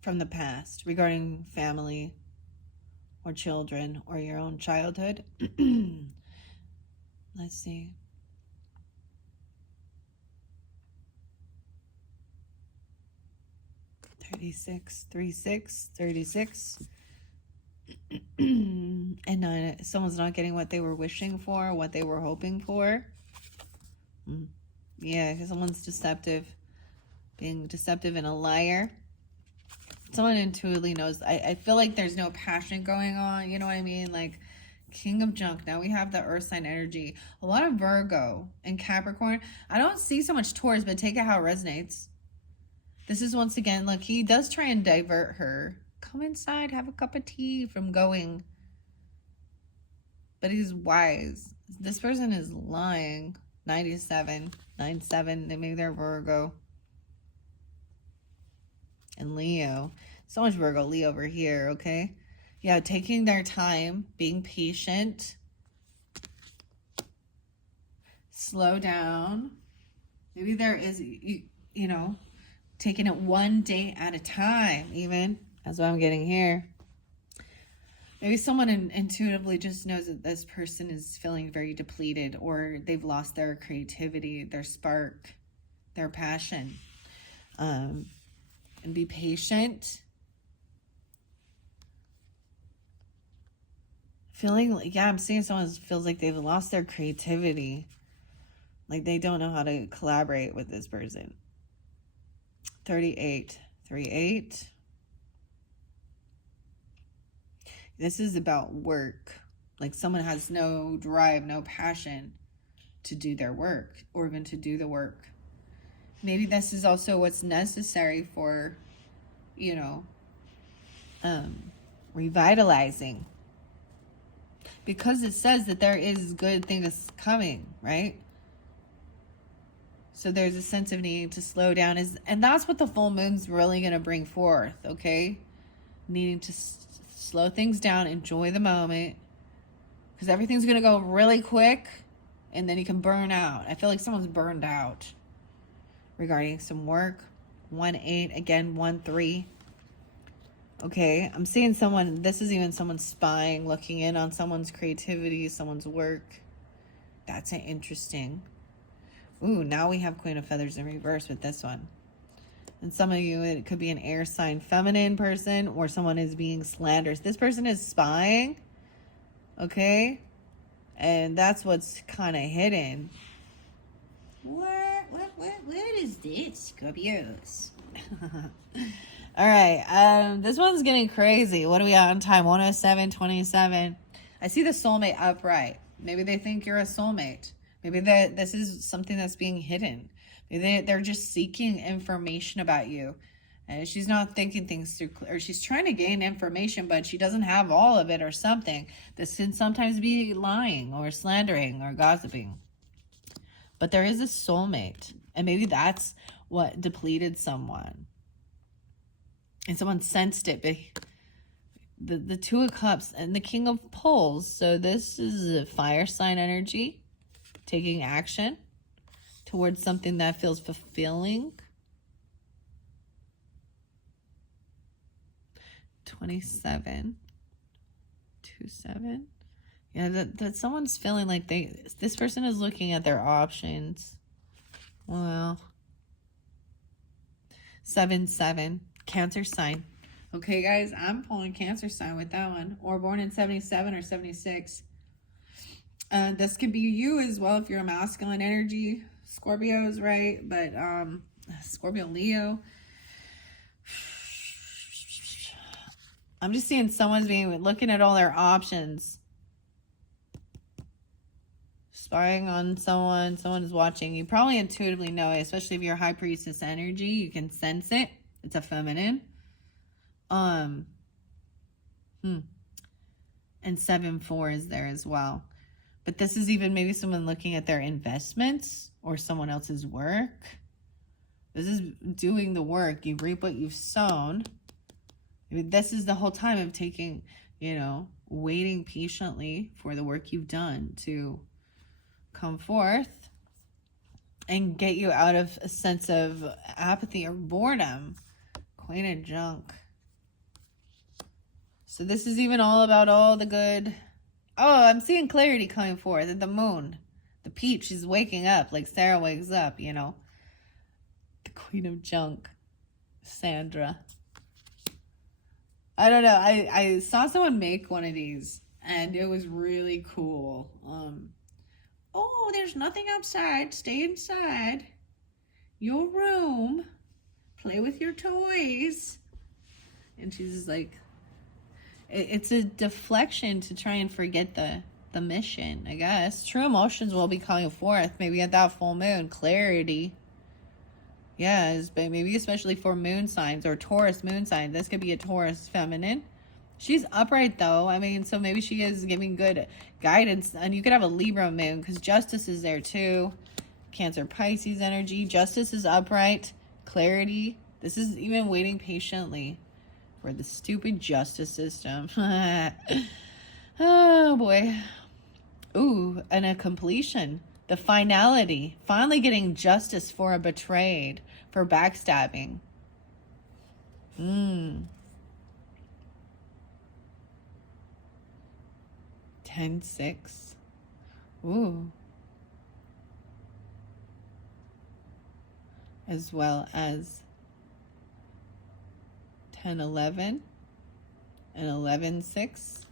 From the past, regarding family or children or your own childhood. Let's see. Thirty-six. And someone's not getting what they were wishing for, what they were hoping for. Yeah, because someone's deceptive, being deceptive and a liar. Someone intuitively knows. I feel like there's no passion going on. You know what I mean? Like King of Junk. Now we have the Earth sign energy. A lot of Virgo and Capricorn. I don't see so much Taurus, but take it how it resonates. This is once again, look, he does try and divert her. Come inside, have a cup of tea from going. But he's wise. This person is lying. 97, 97. Maybe they're Virgo. And Leo. So much Virgo, Leo over here, okay? Yeah, taking their time, being patient. Slow down. Maybe there is, you know, taking it one day at a time, even. That's what I'm getting here. Maybe someone intuitively just knows that this person is feeling very depleted, or they've lost their creativity, their spark, their passion. And be patient. Feeling like, yeah, I'm seeing someone feels like they've lost their creativity. Like they don't know how to collaborate with this person. 38. 38. This is about work. Like someone has no drive, no passion to do their work or even to do the work. Maybe this is also what's necessary for, you know, revitalizing. Because it says that there is good things coming, right? So there's a sense of needing to slow down. And that's what the full moon's really going to bring forth, okay? Needing to slow things down, enjoy the moment. Because everything's going to go really quick, and then you can burn out. I feel like someone's burned out regarding some work. 1-8, again, 1-3. Okay, I'm seeing someone, this is even someone spying, looking in on someone's creativity, someone's work. That's interesting. Ooh, now we have Queen of Feathers in reverse with this one. And some of you, it could be an air sign feminine person, or someone is being slanderous. This person is spying, okay? And that's what's kind of hidden. What is this, Scorpios? All right, this one's getting crazy. What are we on time? 107, 27. I see the soulmate upright. Maybe they think you're a soulmate. Maybe this is something that's being hidden. Maybe they're just seeking information about you. And she's not thinking things through, or she's trying to gain information, but she doesn't have all of it or something. This can sometimes be lying or slandering or gossiping. But there is a soulmate. And maybe that's what depleted someone. And someone sensed it. The Two of Cups and the King of Poles. So this is a fire sign energy. Taking action towards something that feels fulfilling. 27. 2-7. Yeah, that someone's feeling like this person is looking at their options. Well. 7-7. Cancer sign. Okay, guys, I'm pulling Cancer sign with that one. Or born in 77 or 76. This could be you as well if you're a masculine energy. Scorpios, right? But Scorpio, Leo. I'm just seeing someone's looking at all their options. Spying on someone. Someone is watching. You probably intuitively know it, especially if you're high priestess energy. You can sense it. It's a feminine. And 7-4 is there as well. But this is even maybe someone looking at their investments or someone else's work. This is doing the work. You reap what you've sown. I mean, this is the whole time of taking, waiting patiently for the work you've done to come forth and get you out of a sense of apathy or boredom. Queen of Junk. So this is even all about all the good. Oh, I'm seeing clarity coming forth. The moon. The peach is waking up like Sarah wakes up, The Queen of Junk. Sandra. I don't know. I saw someone make one of these and it was really cool. Oh, there's nothing outside. Stay inside your room. Play with your toys. And she's just like, it's a deflection to try and forget the mission, I guess. True emotions will be coming forth. Maybe at that full moon, clarity. Yes, but maybe especially for moon signs or Taurus moon sign. This could be a Taurus feminine. She's upright though. I mean, so maybe she is giving good guidance. And you could have a Libra moon because Justice is there too. Cancer, Pisces energy. Justice is upright. Clarity. This is even waiting patiently for the stupid justice system. Oh boy. Ooh, and a completion. The finality. Finally getting justice for a betrayed. For backstabbing. 10-6. Ooh. As well as 10-11 and 11-6.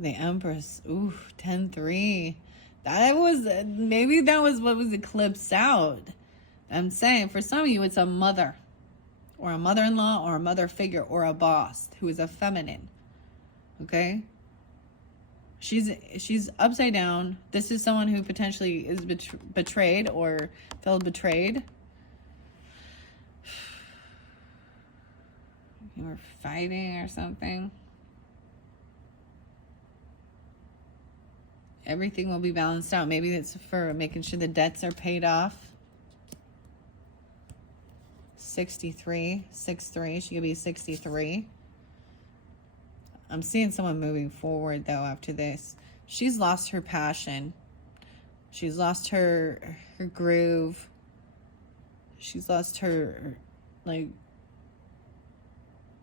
The Empress. Ooh, 10-3. That was, maybe that was what was eclipsed out. I'm saying for some of you, it's a mother or a mother-in-law or a mother figure or a boss who is a feminine. Okay? She's upside down. This is someone who potentially is betrayed or felt betrayed. You were fighting or something. Everything will be balanced out. Maybe it's for making sure the debts are paid off. 63, 6-3. She could be 63. I'm seeing someone moving forward though after this. She's lost her passion. She's lost her groove. She's lost her like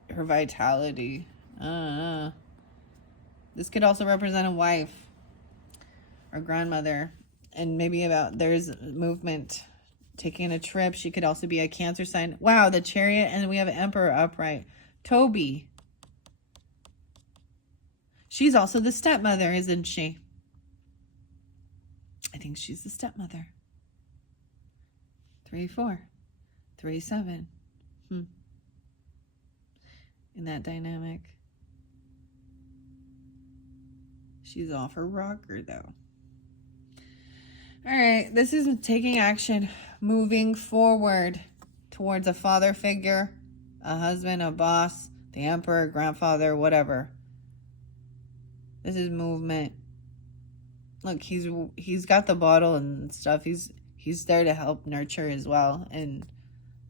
her vitality. This could also represent a wife or grandmother, and maybe about there's movement, taking a trip. She could also be a Cancer sign. Wow, the Chariot, and we have Emperor upright. Toby. She's also the stepmother, isn't she? I think she's the stepmother. 3-4, 3-7. In that dynamic. She's off her rocker though. All right, this is taking action, moving forward towards a father figure, a husband, a boss, the emperor, grandfather, whatever. This is movement. Look, he's got the bottle and stuff. He's there to help nurture as well, and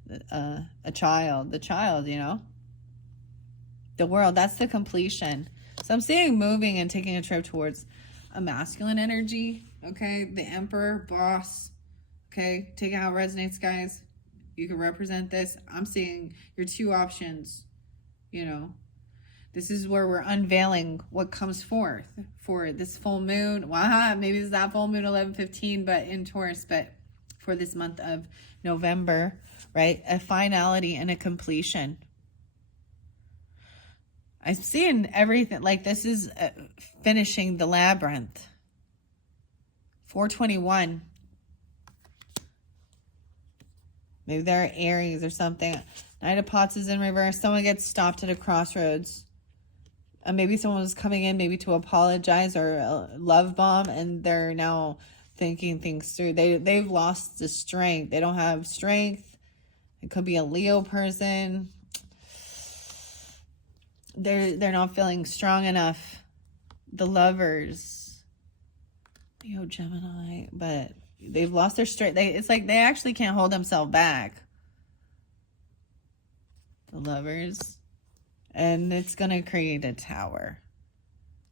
the child, you know, the world. That's the completion. So I'm seeing moving and taking a trip towards a masculine energy. Okay, the emperor, boss. Okay, take it how it resonates, guys. You can represent this. I'm seeing your two options. You know, this is where we're unveiling what comes forth for this full moon. Wow, maybe it's that full moon 11-15, but in Taurus, but for this month of November, right? A finality and a completion. I'm seeing everything. Like this is finishing the Labyrinth. 421. Maybe they're Aries or something. Knight of Pots is in reverse. Someone gets stopped at a crossroads. Maybe someone was coming in maybe to apologize or love bomb, and they're now thinking things through. They've lost the strength. They don't have strength. It could be a Leo person. They're not feeling strong enough. The Lovers. Leo, Gemini, but they've lost their strength. It's like they actually can't hold themselves back. The Lovers. And it's going to create a tower.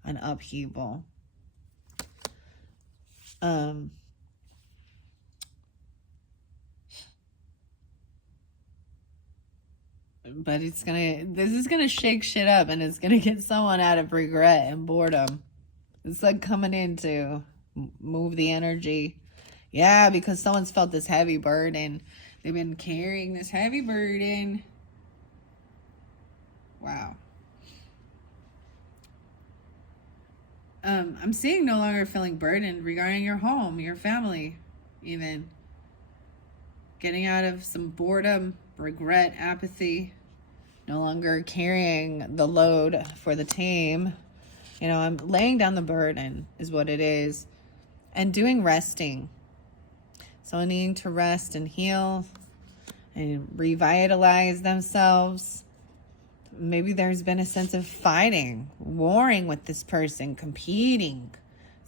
An upheaval. But this is going to shake shit up, and it's going to get someone out of regret and boredom. It's like coming in to move the energy. Yeah, because someone's felt this heavy burden. They've been carrying this heavy burden. Wow. I'm seeing no longer feeling burdened regarding your home, your family, even. Getting out of some boredom, regret, apathy. No longer carrying the load for the team. You know, I'm laying down the burden is what it is. And doing resting. So needing to rest and heal and revitalize themselves. Maybe there's been a sense of fighting, warring with this person, competing.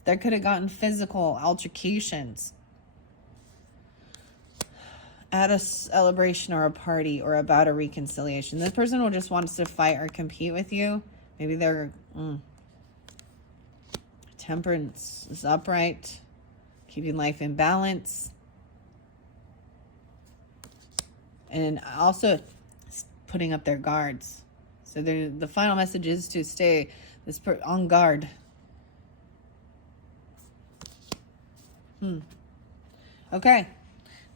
There could have gotten physical altercations at a celebration or a party or about a reconciliation. This person will just want to fight or compete with you. Maybe their temperance is upright, keeping life in balance. And also putting up their guards. So the final message is to stay on guard. Okay.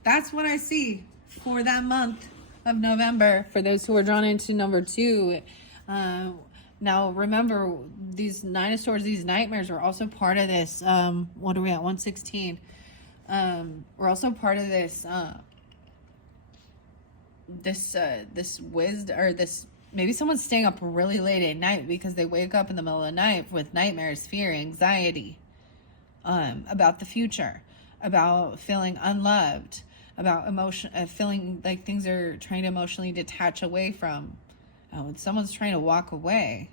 That's what I see for that month of November. For those who are drawn into number 2. Now, remember, these 9 of Swords, these nightmares are also part of this. What are we at? 116. We're also part of this... this wisdom, or this, maybe someone's staying up really late at night because they wake up in the middle of the night with nightmares, fear, anxiety, about the future, about feeling unloved, about feeling like things are trying to emotionally detach away from. When someone's trying to walk away,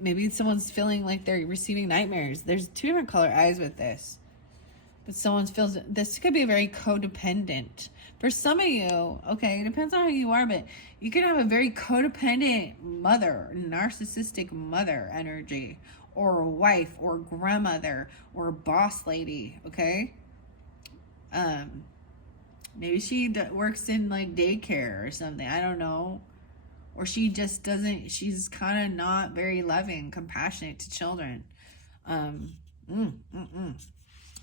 maybe someone's feeling like they're receiving nightmares. There's 2 different color eyes with this. But someone feels, this could be very codependent. For some of you, okay, it depends on who you are, but you can have a very codependent mother, narcissistic mother energy, or a wife, or grandmother, or boss lady, okay? Maybe she works in like daycare or something, I don't know. Or she just doesn't, she's kind of not very loving, compassionate to children.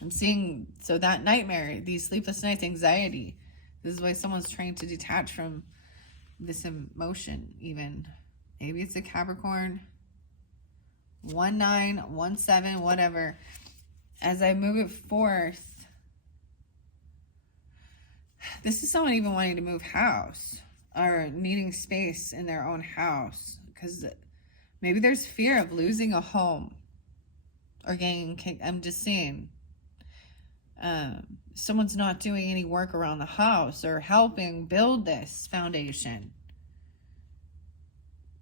I'm seeing, so that nightmare, these sleepless nights, anxiety. This is why someone's trying to detach from this emotion even. Maybe it's a Capricorn. 1-9, 1-7, whatever. As I move it forth, this is someone even wanting to move house or needing space in their own house. Because maybe there's fear of losing a home or getting kicked. I'm just saying. Someone's not doing any work around the house or helping build this foundation.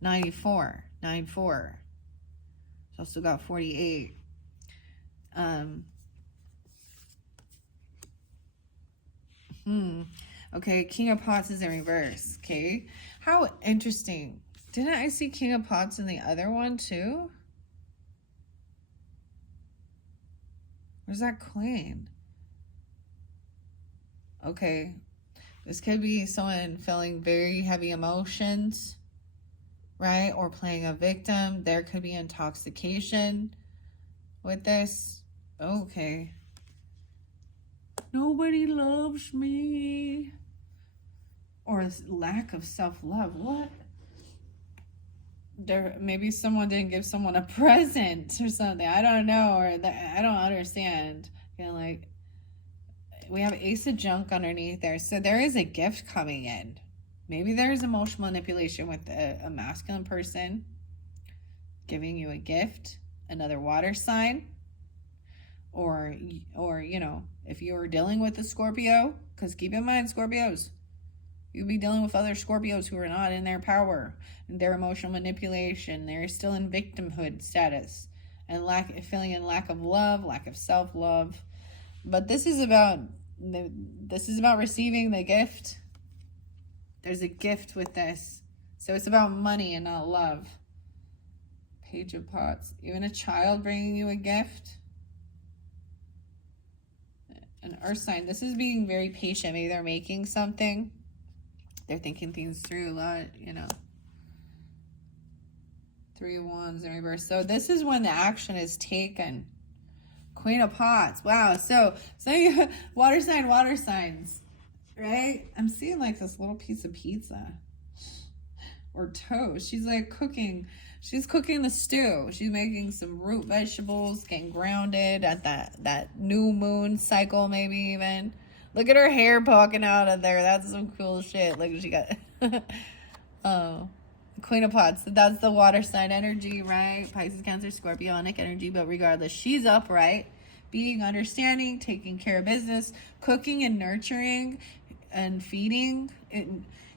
94, 9-4. It's also got 48. Okay, King of Pots is in reverse. Okay, how interesting. Didn't I see King of Pots in the other one too? Where's that Queen? Okay, this could be someone feeling very heavy emotions, right? Or playing a victim. There could be intoxication with this. Okay. Nobody loves me. Or lack of self-love. What? Maybe someone didn't give someone a present or something. I don't know. Or I don't understand. You know, like, we have Ace of Junk underneath there. So there is a gift coming in. Maybe there's emotional manipulation with a masculine person giving you a gift, another water sign, or you know, if you're dealing with a Scorpio, because keep in mind, Scorpios, you'll be dealing with other Scorpios who are not in their power, and their emotional manipulation. They're still in victimhood status and feeling in lack of love, lack of self-love. But this is about receiving the gift. There's a gift with this. So it's about money and not love. Page of Pots. Even a child bringing you a gift. An earth sign. This is being very patient. Maybe they're making something. They're thinking things through a lot, you know. 3 of Wands in reverse. So this is when the action is taken. Queen of Pots. Wow. So you water signs, right? I'm seeing like this little piece of pizza. or toast. She's like cooking. She's cooking the stew. She's making some root vegetables, getting grounded at that new moon cycle, maybe even. Look at her hair poking out of there. That's some cool shit. Look, she got oh, Queen of Pots. That's the water sign energy, right? Pisces, Cancer, Scorpionic energy. But regardless, she's upright, being understanding, taking care of business, cooking and nurturing and feeding.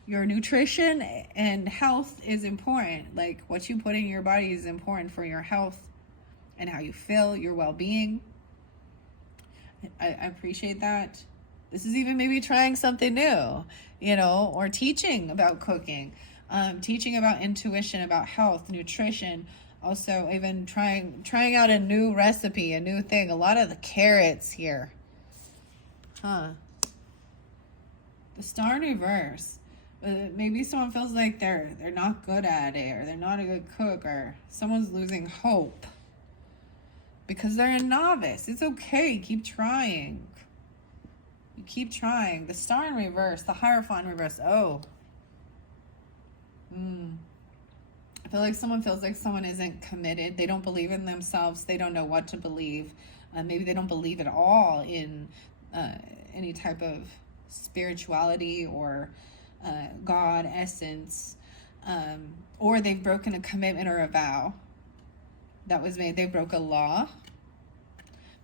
Your nutrition and health is important. Like what you put in your body is important for your health and how you feel, your well-being. I appreciate that. This is even maybe trying something new, or teaching about cooking, teaching about intuition, about health, nutrition. Also, even trying out a new recipe, a new thing. A lot of the carrots here. The Star in reverse. Maybe someone feels like they're not good at it, or they're not a good cook, or someone's losing hope because they're a novice. It's okay. Keep trying. You keep trying. The Star in reverse, the Hierophant in reverse. Oh. I feel like someone feels like someone isn't committed. They don't believe in themselves. They don't know what to believe. Maybe they don't believe at all in any type of spirituality or God, essence. Or they've broken a commitment or a vow that was made. They broke a law.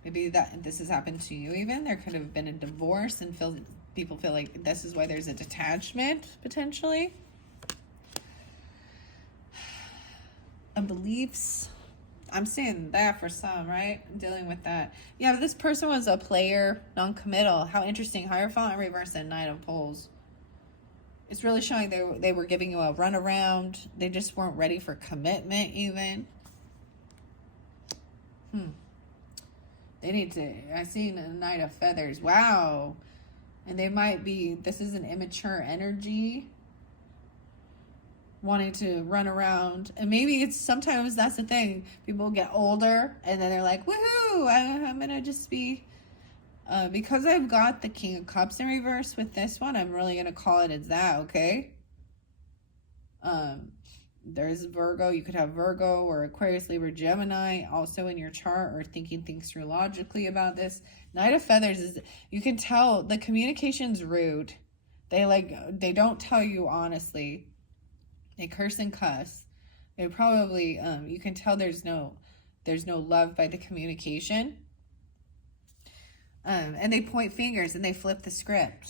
Maybe this has happened to you even. There could have been a divorce and people feel like this is why there's a detachment, potentially. Beliefs. I'm seeing that for some, right? Dealing with that. Yeah, this person was a player, non-committal. How interesting. Hierophant in reverse and Knight of Pentacles. It's really showing they were giving you a runaround. They just weren't ready for commitment even. They need to, I seen a Knight of Feathers. Wow. And they might be, this is an immature energy. Wanting to run around. And maybe it's sometimes that's the thing. People get older and then they're like, woohoo, I'm going to just be, because I've got the King of Cups in reverse with this one, I'm really going to call it as that, okay? There's Virgo. You could have Virgo or Aquarius, Libra, Gemini also in your chart, or thinking things through logically about this. Knight of Feathers is, you can tell the communication's rude. They don't tell you honestly. They curse and cuss. They probably, you can tell there's no love by the communication. And they point fingers and they flip the script.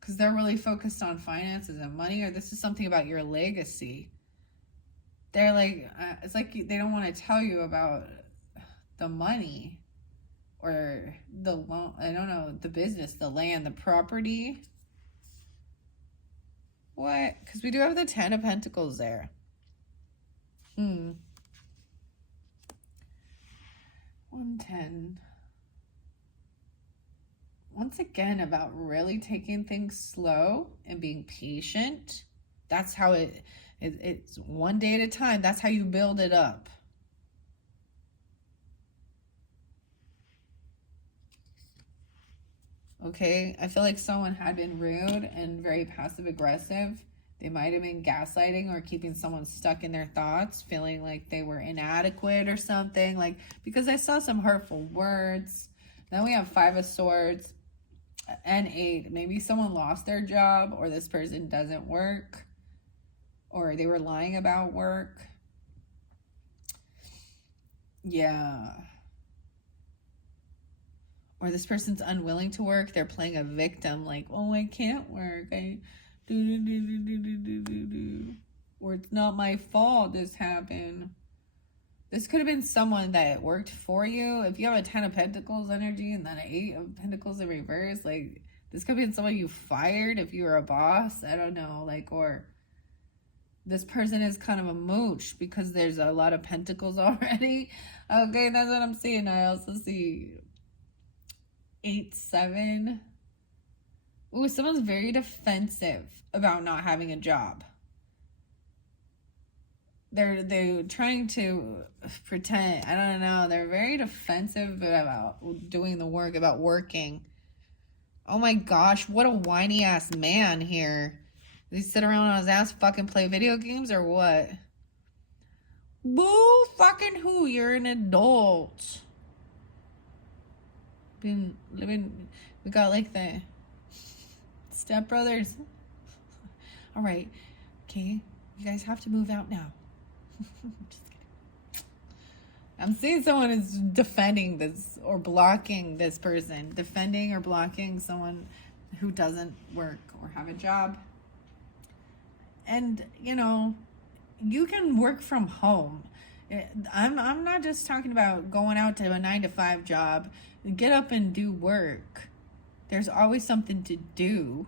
Because they're really focused on finances and money, or this is something about your legacy. They're like, it's like they don't want to tell you about the money or the loan, I don't know, the business, the land, the property. What? Because we do have the 10 of Pentacles there. 110. Once again, about really taking things slow and being patient. That's how it's one day at a time. That's how you build it up. Okay, I feel like someone had been rude and very passive aggressive. They might have been gaslighting or keeping someone stuck in their thoughts, feeling like they were inadequate or something. Like, because I saw some hurtful words. Then we have 5 of Swords and 8. Maybe someone lost their job, or this person doesn't work, or they were lying about work. Yeah. Or this person's unwilling to work. They're playing a victim, like, oh, I can't work. Or it's not my fault this happened. This could have been someone that worked for you. If you have a 10 of Pentacles energy and then an 8 of Pentacles in reverse, like, this could have been someone you fired if you were a boss. I don't know, like, or this person is kind of a mooch because there's a lot of Pentacles already. Okay, that's what I'm seeing. I also see 8, 7. Ooh, someone's very defensive about not having a job. They're trying to pretend. I don't know. They're very defensive about doing the work, about working. Oh my gosh, what a whiny ass man here. Does he sit around on his ass fucking play video games or what? Boo fucking who? You're an adult. Been living, we got like the stepbrothers. All right, okay, you guys have to move out now. Just kidding. I'm seeing someone is defending this or blocking this person, defending or blocking someone who doesn't work or have a job. And you know, you can work from home. I'm not just talking about going out to a 9-to-5 job. Get up and do work. There's always something to do.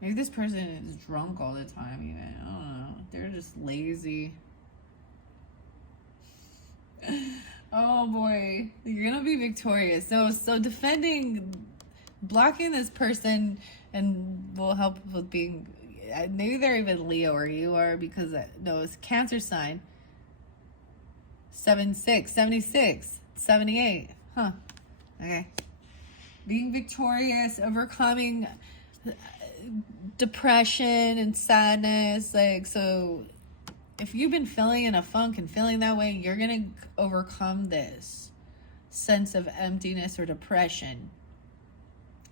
Maybe this person is drunk all the time even. I don't know. They're just lazy. Oh boy. You're gonna be victorious. So defending, blocking this person and will help with being, maybe they're even Leo or you are, because no, it's Cancer sign. 76, 76, 78. Huh. Okay. Being victorious, overcoming depression and sadness. Like, so if you've been feeling in a funk and feeling that way, you're going to overcome this sense of emptiness or depression.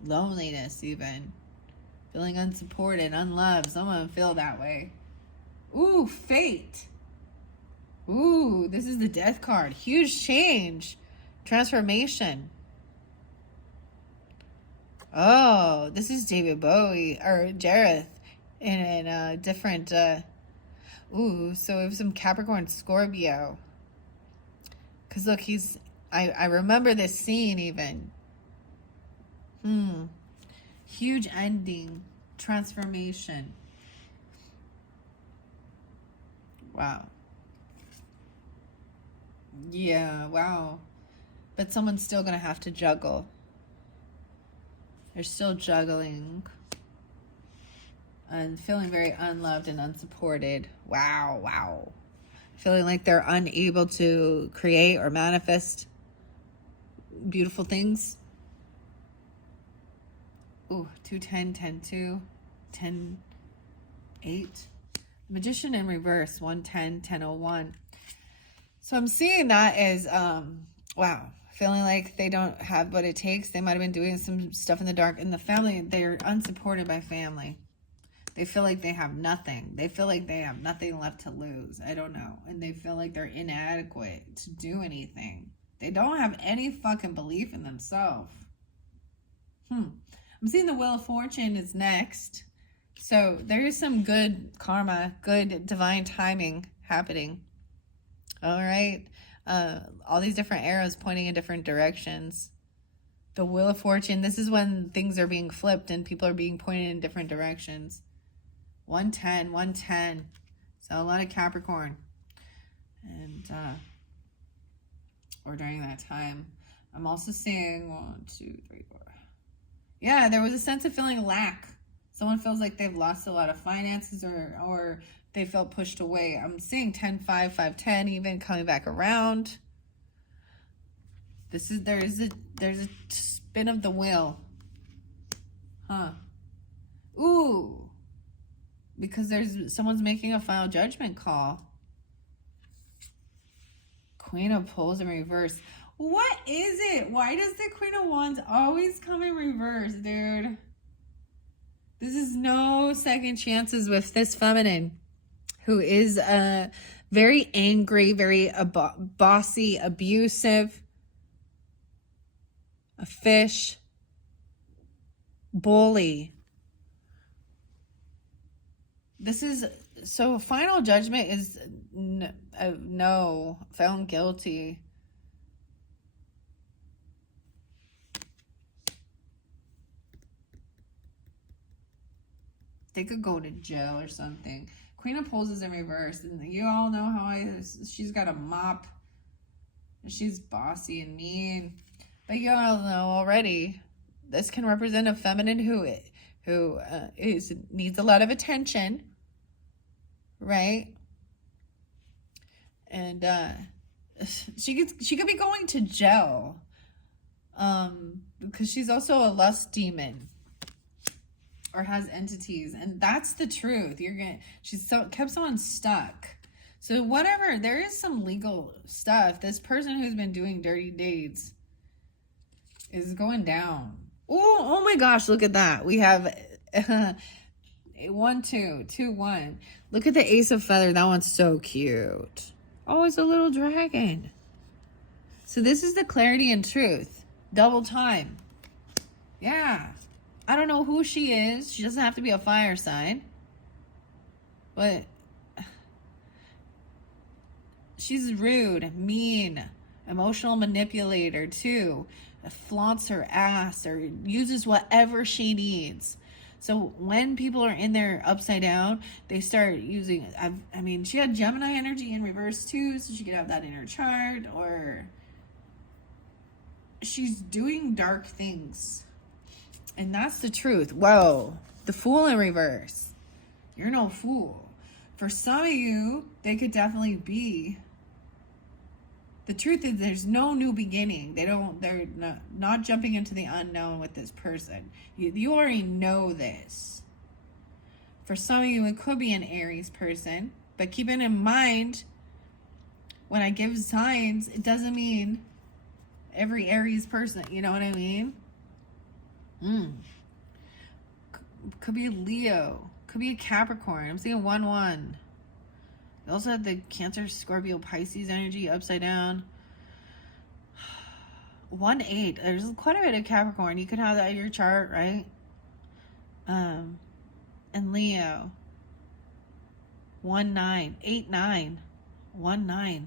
Loneliness, even. Feeling unsupported, unloved. Someone feel that way. Ooh, fate. Ooh, this is the death card. Huge change. Transformation. Oh, this is David Bowie or Jareth in a different ooh, so it was some Capricorn Scorpio. Cause look, I remember this scene even. Huge ending. Transformation. Wow. Yeah, wow. But someone's still gonna have to juggle. They're still juggling and feeling very unloved and unsupported. Wow, wow. Feeling like they're unable to create or manifest beautiful things. Ooh, 210, 10-2, 10-8. Magician in reverse, 110, 10-01. So I'm seeing that as, wow, feeling like they don't have what it takes. They might have been doing some stuff in the dark. In the family, they're unsupported by family. They feel like they have nothing. They feel like they have nothing left to lose. I don't know. And they feel like they're inadequate to do anything. They don't have any fucking belief in themselves. I'm seeing the Wheel of Fortune is next. So there is some good karma, good divine timing happening. All right. All these different arrows pointing in different directions. The Wheel of Fortune, this is when things are being flipped and people are being pointed in different directions. 110, 110. So a lot of Capricorn. And, or during that time. I'm also seeing 1, 2, 3, 4. Yeah, there was a sense of feeling lack. Someone feels like they've lost a lot of finances or they felt pushed away. I'm seeing 10-5, 5-10 even coming back around. There's a spin of the wheel. Huh. Ooh. Because someone's making a final judgment call. Queen of Pentacles in reverse. What is it? Why does the Queen of Wands always come in reverse, dude? This is no second chances with this feminine who is very angry, very bossy, abusive, a fish, bully. This is, so final judgment is no, found guilty. They could go to jail or something. Queen of Pentacles is in reverse. And you all know how she's got a mop. She's bossy and mean. But you all know already, this can represent a feminine who needs a lot of attention. Right? And she could be going to jail. Because she's also a lust demon. or has entities, and that's the truth. She's kept someone stuck. So whatever, there is some legal stuff. This person who's been doing dirty deeds is going down. Oh my gosh, look at that. We have 1 2 2 1. Look at the Ace of Feather. That one's so cute. Oh, it's a little dragon. So this is the clarity and truth. Double time. Yeah. I don't know who she is. She doesn't have to be a fire sign. But she's rude, mean, emotional manipulator too. Flaunts her ass or uses whatever she needs. So when people are in there upside down, they start using, I mean, she had Gemini energy in reverse too, so she could have that in her chart, or she's doing dark things. And that's the truth. Whoa, the Fool in reverse. You're no fool. For some of you, they could definitely be. The truth is there's no new beginning. They're not jumping into the unknown with this person. You already know this. For some of you, it could be an Aries person. But keep it in mind, when I give signs, it doesn't mean every Aries person. You know what I mean? Could be a Leo. Could be a Capricorn. I'm seeing 1-1. They also have the Cancer, Scorpio, Pisces energy upside down. 1-8. There's quite a bit of Capricorn. You could have that in your chart, right? And Leo. 1-9. 8-9. 1-9.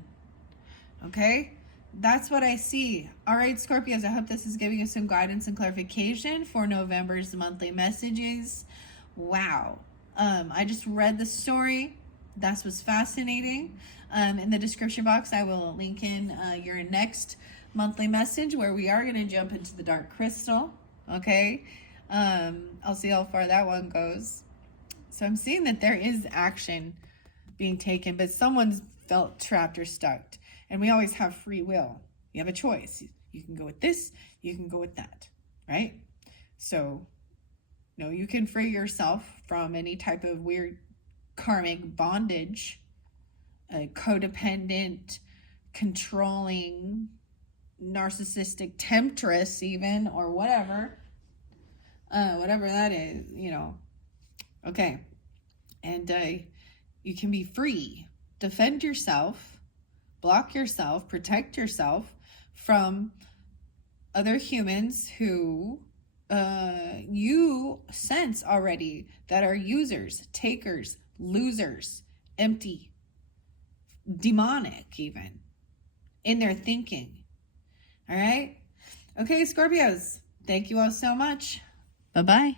Okay? That's what I see. All right, Scorpios, I hope this is giving you some guidance and clarification for November's monthly messages. Wow. I just read the story. That was fascinating. In the description box, I will link in your next monthly message where we are going to jump into the dark crystal. Okay? I'll see how far that one goes. So I'm seeing that there is action being taken, but someone's felt trapped or stuck. And we always have free will. You have a choice. You can go with this, you can go with that, right? So, you can free yourself from any type of weird karmic bondage, codependent, controlling, narcissistic temptress even, or whatever that is, okay. And you can be free. Defend yourself, block yourself, protect yourself from other humans who you sense already that are users, takers, losers, empty, demonic even in their thinking. All right? Okay, Scorpios, thank you all so much. Bye-bye.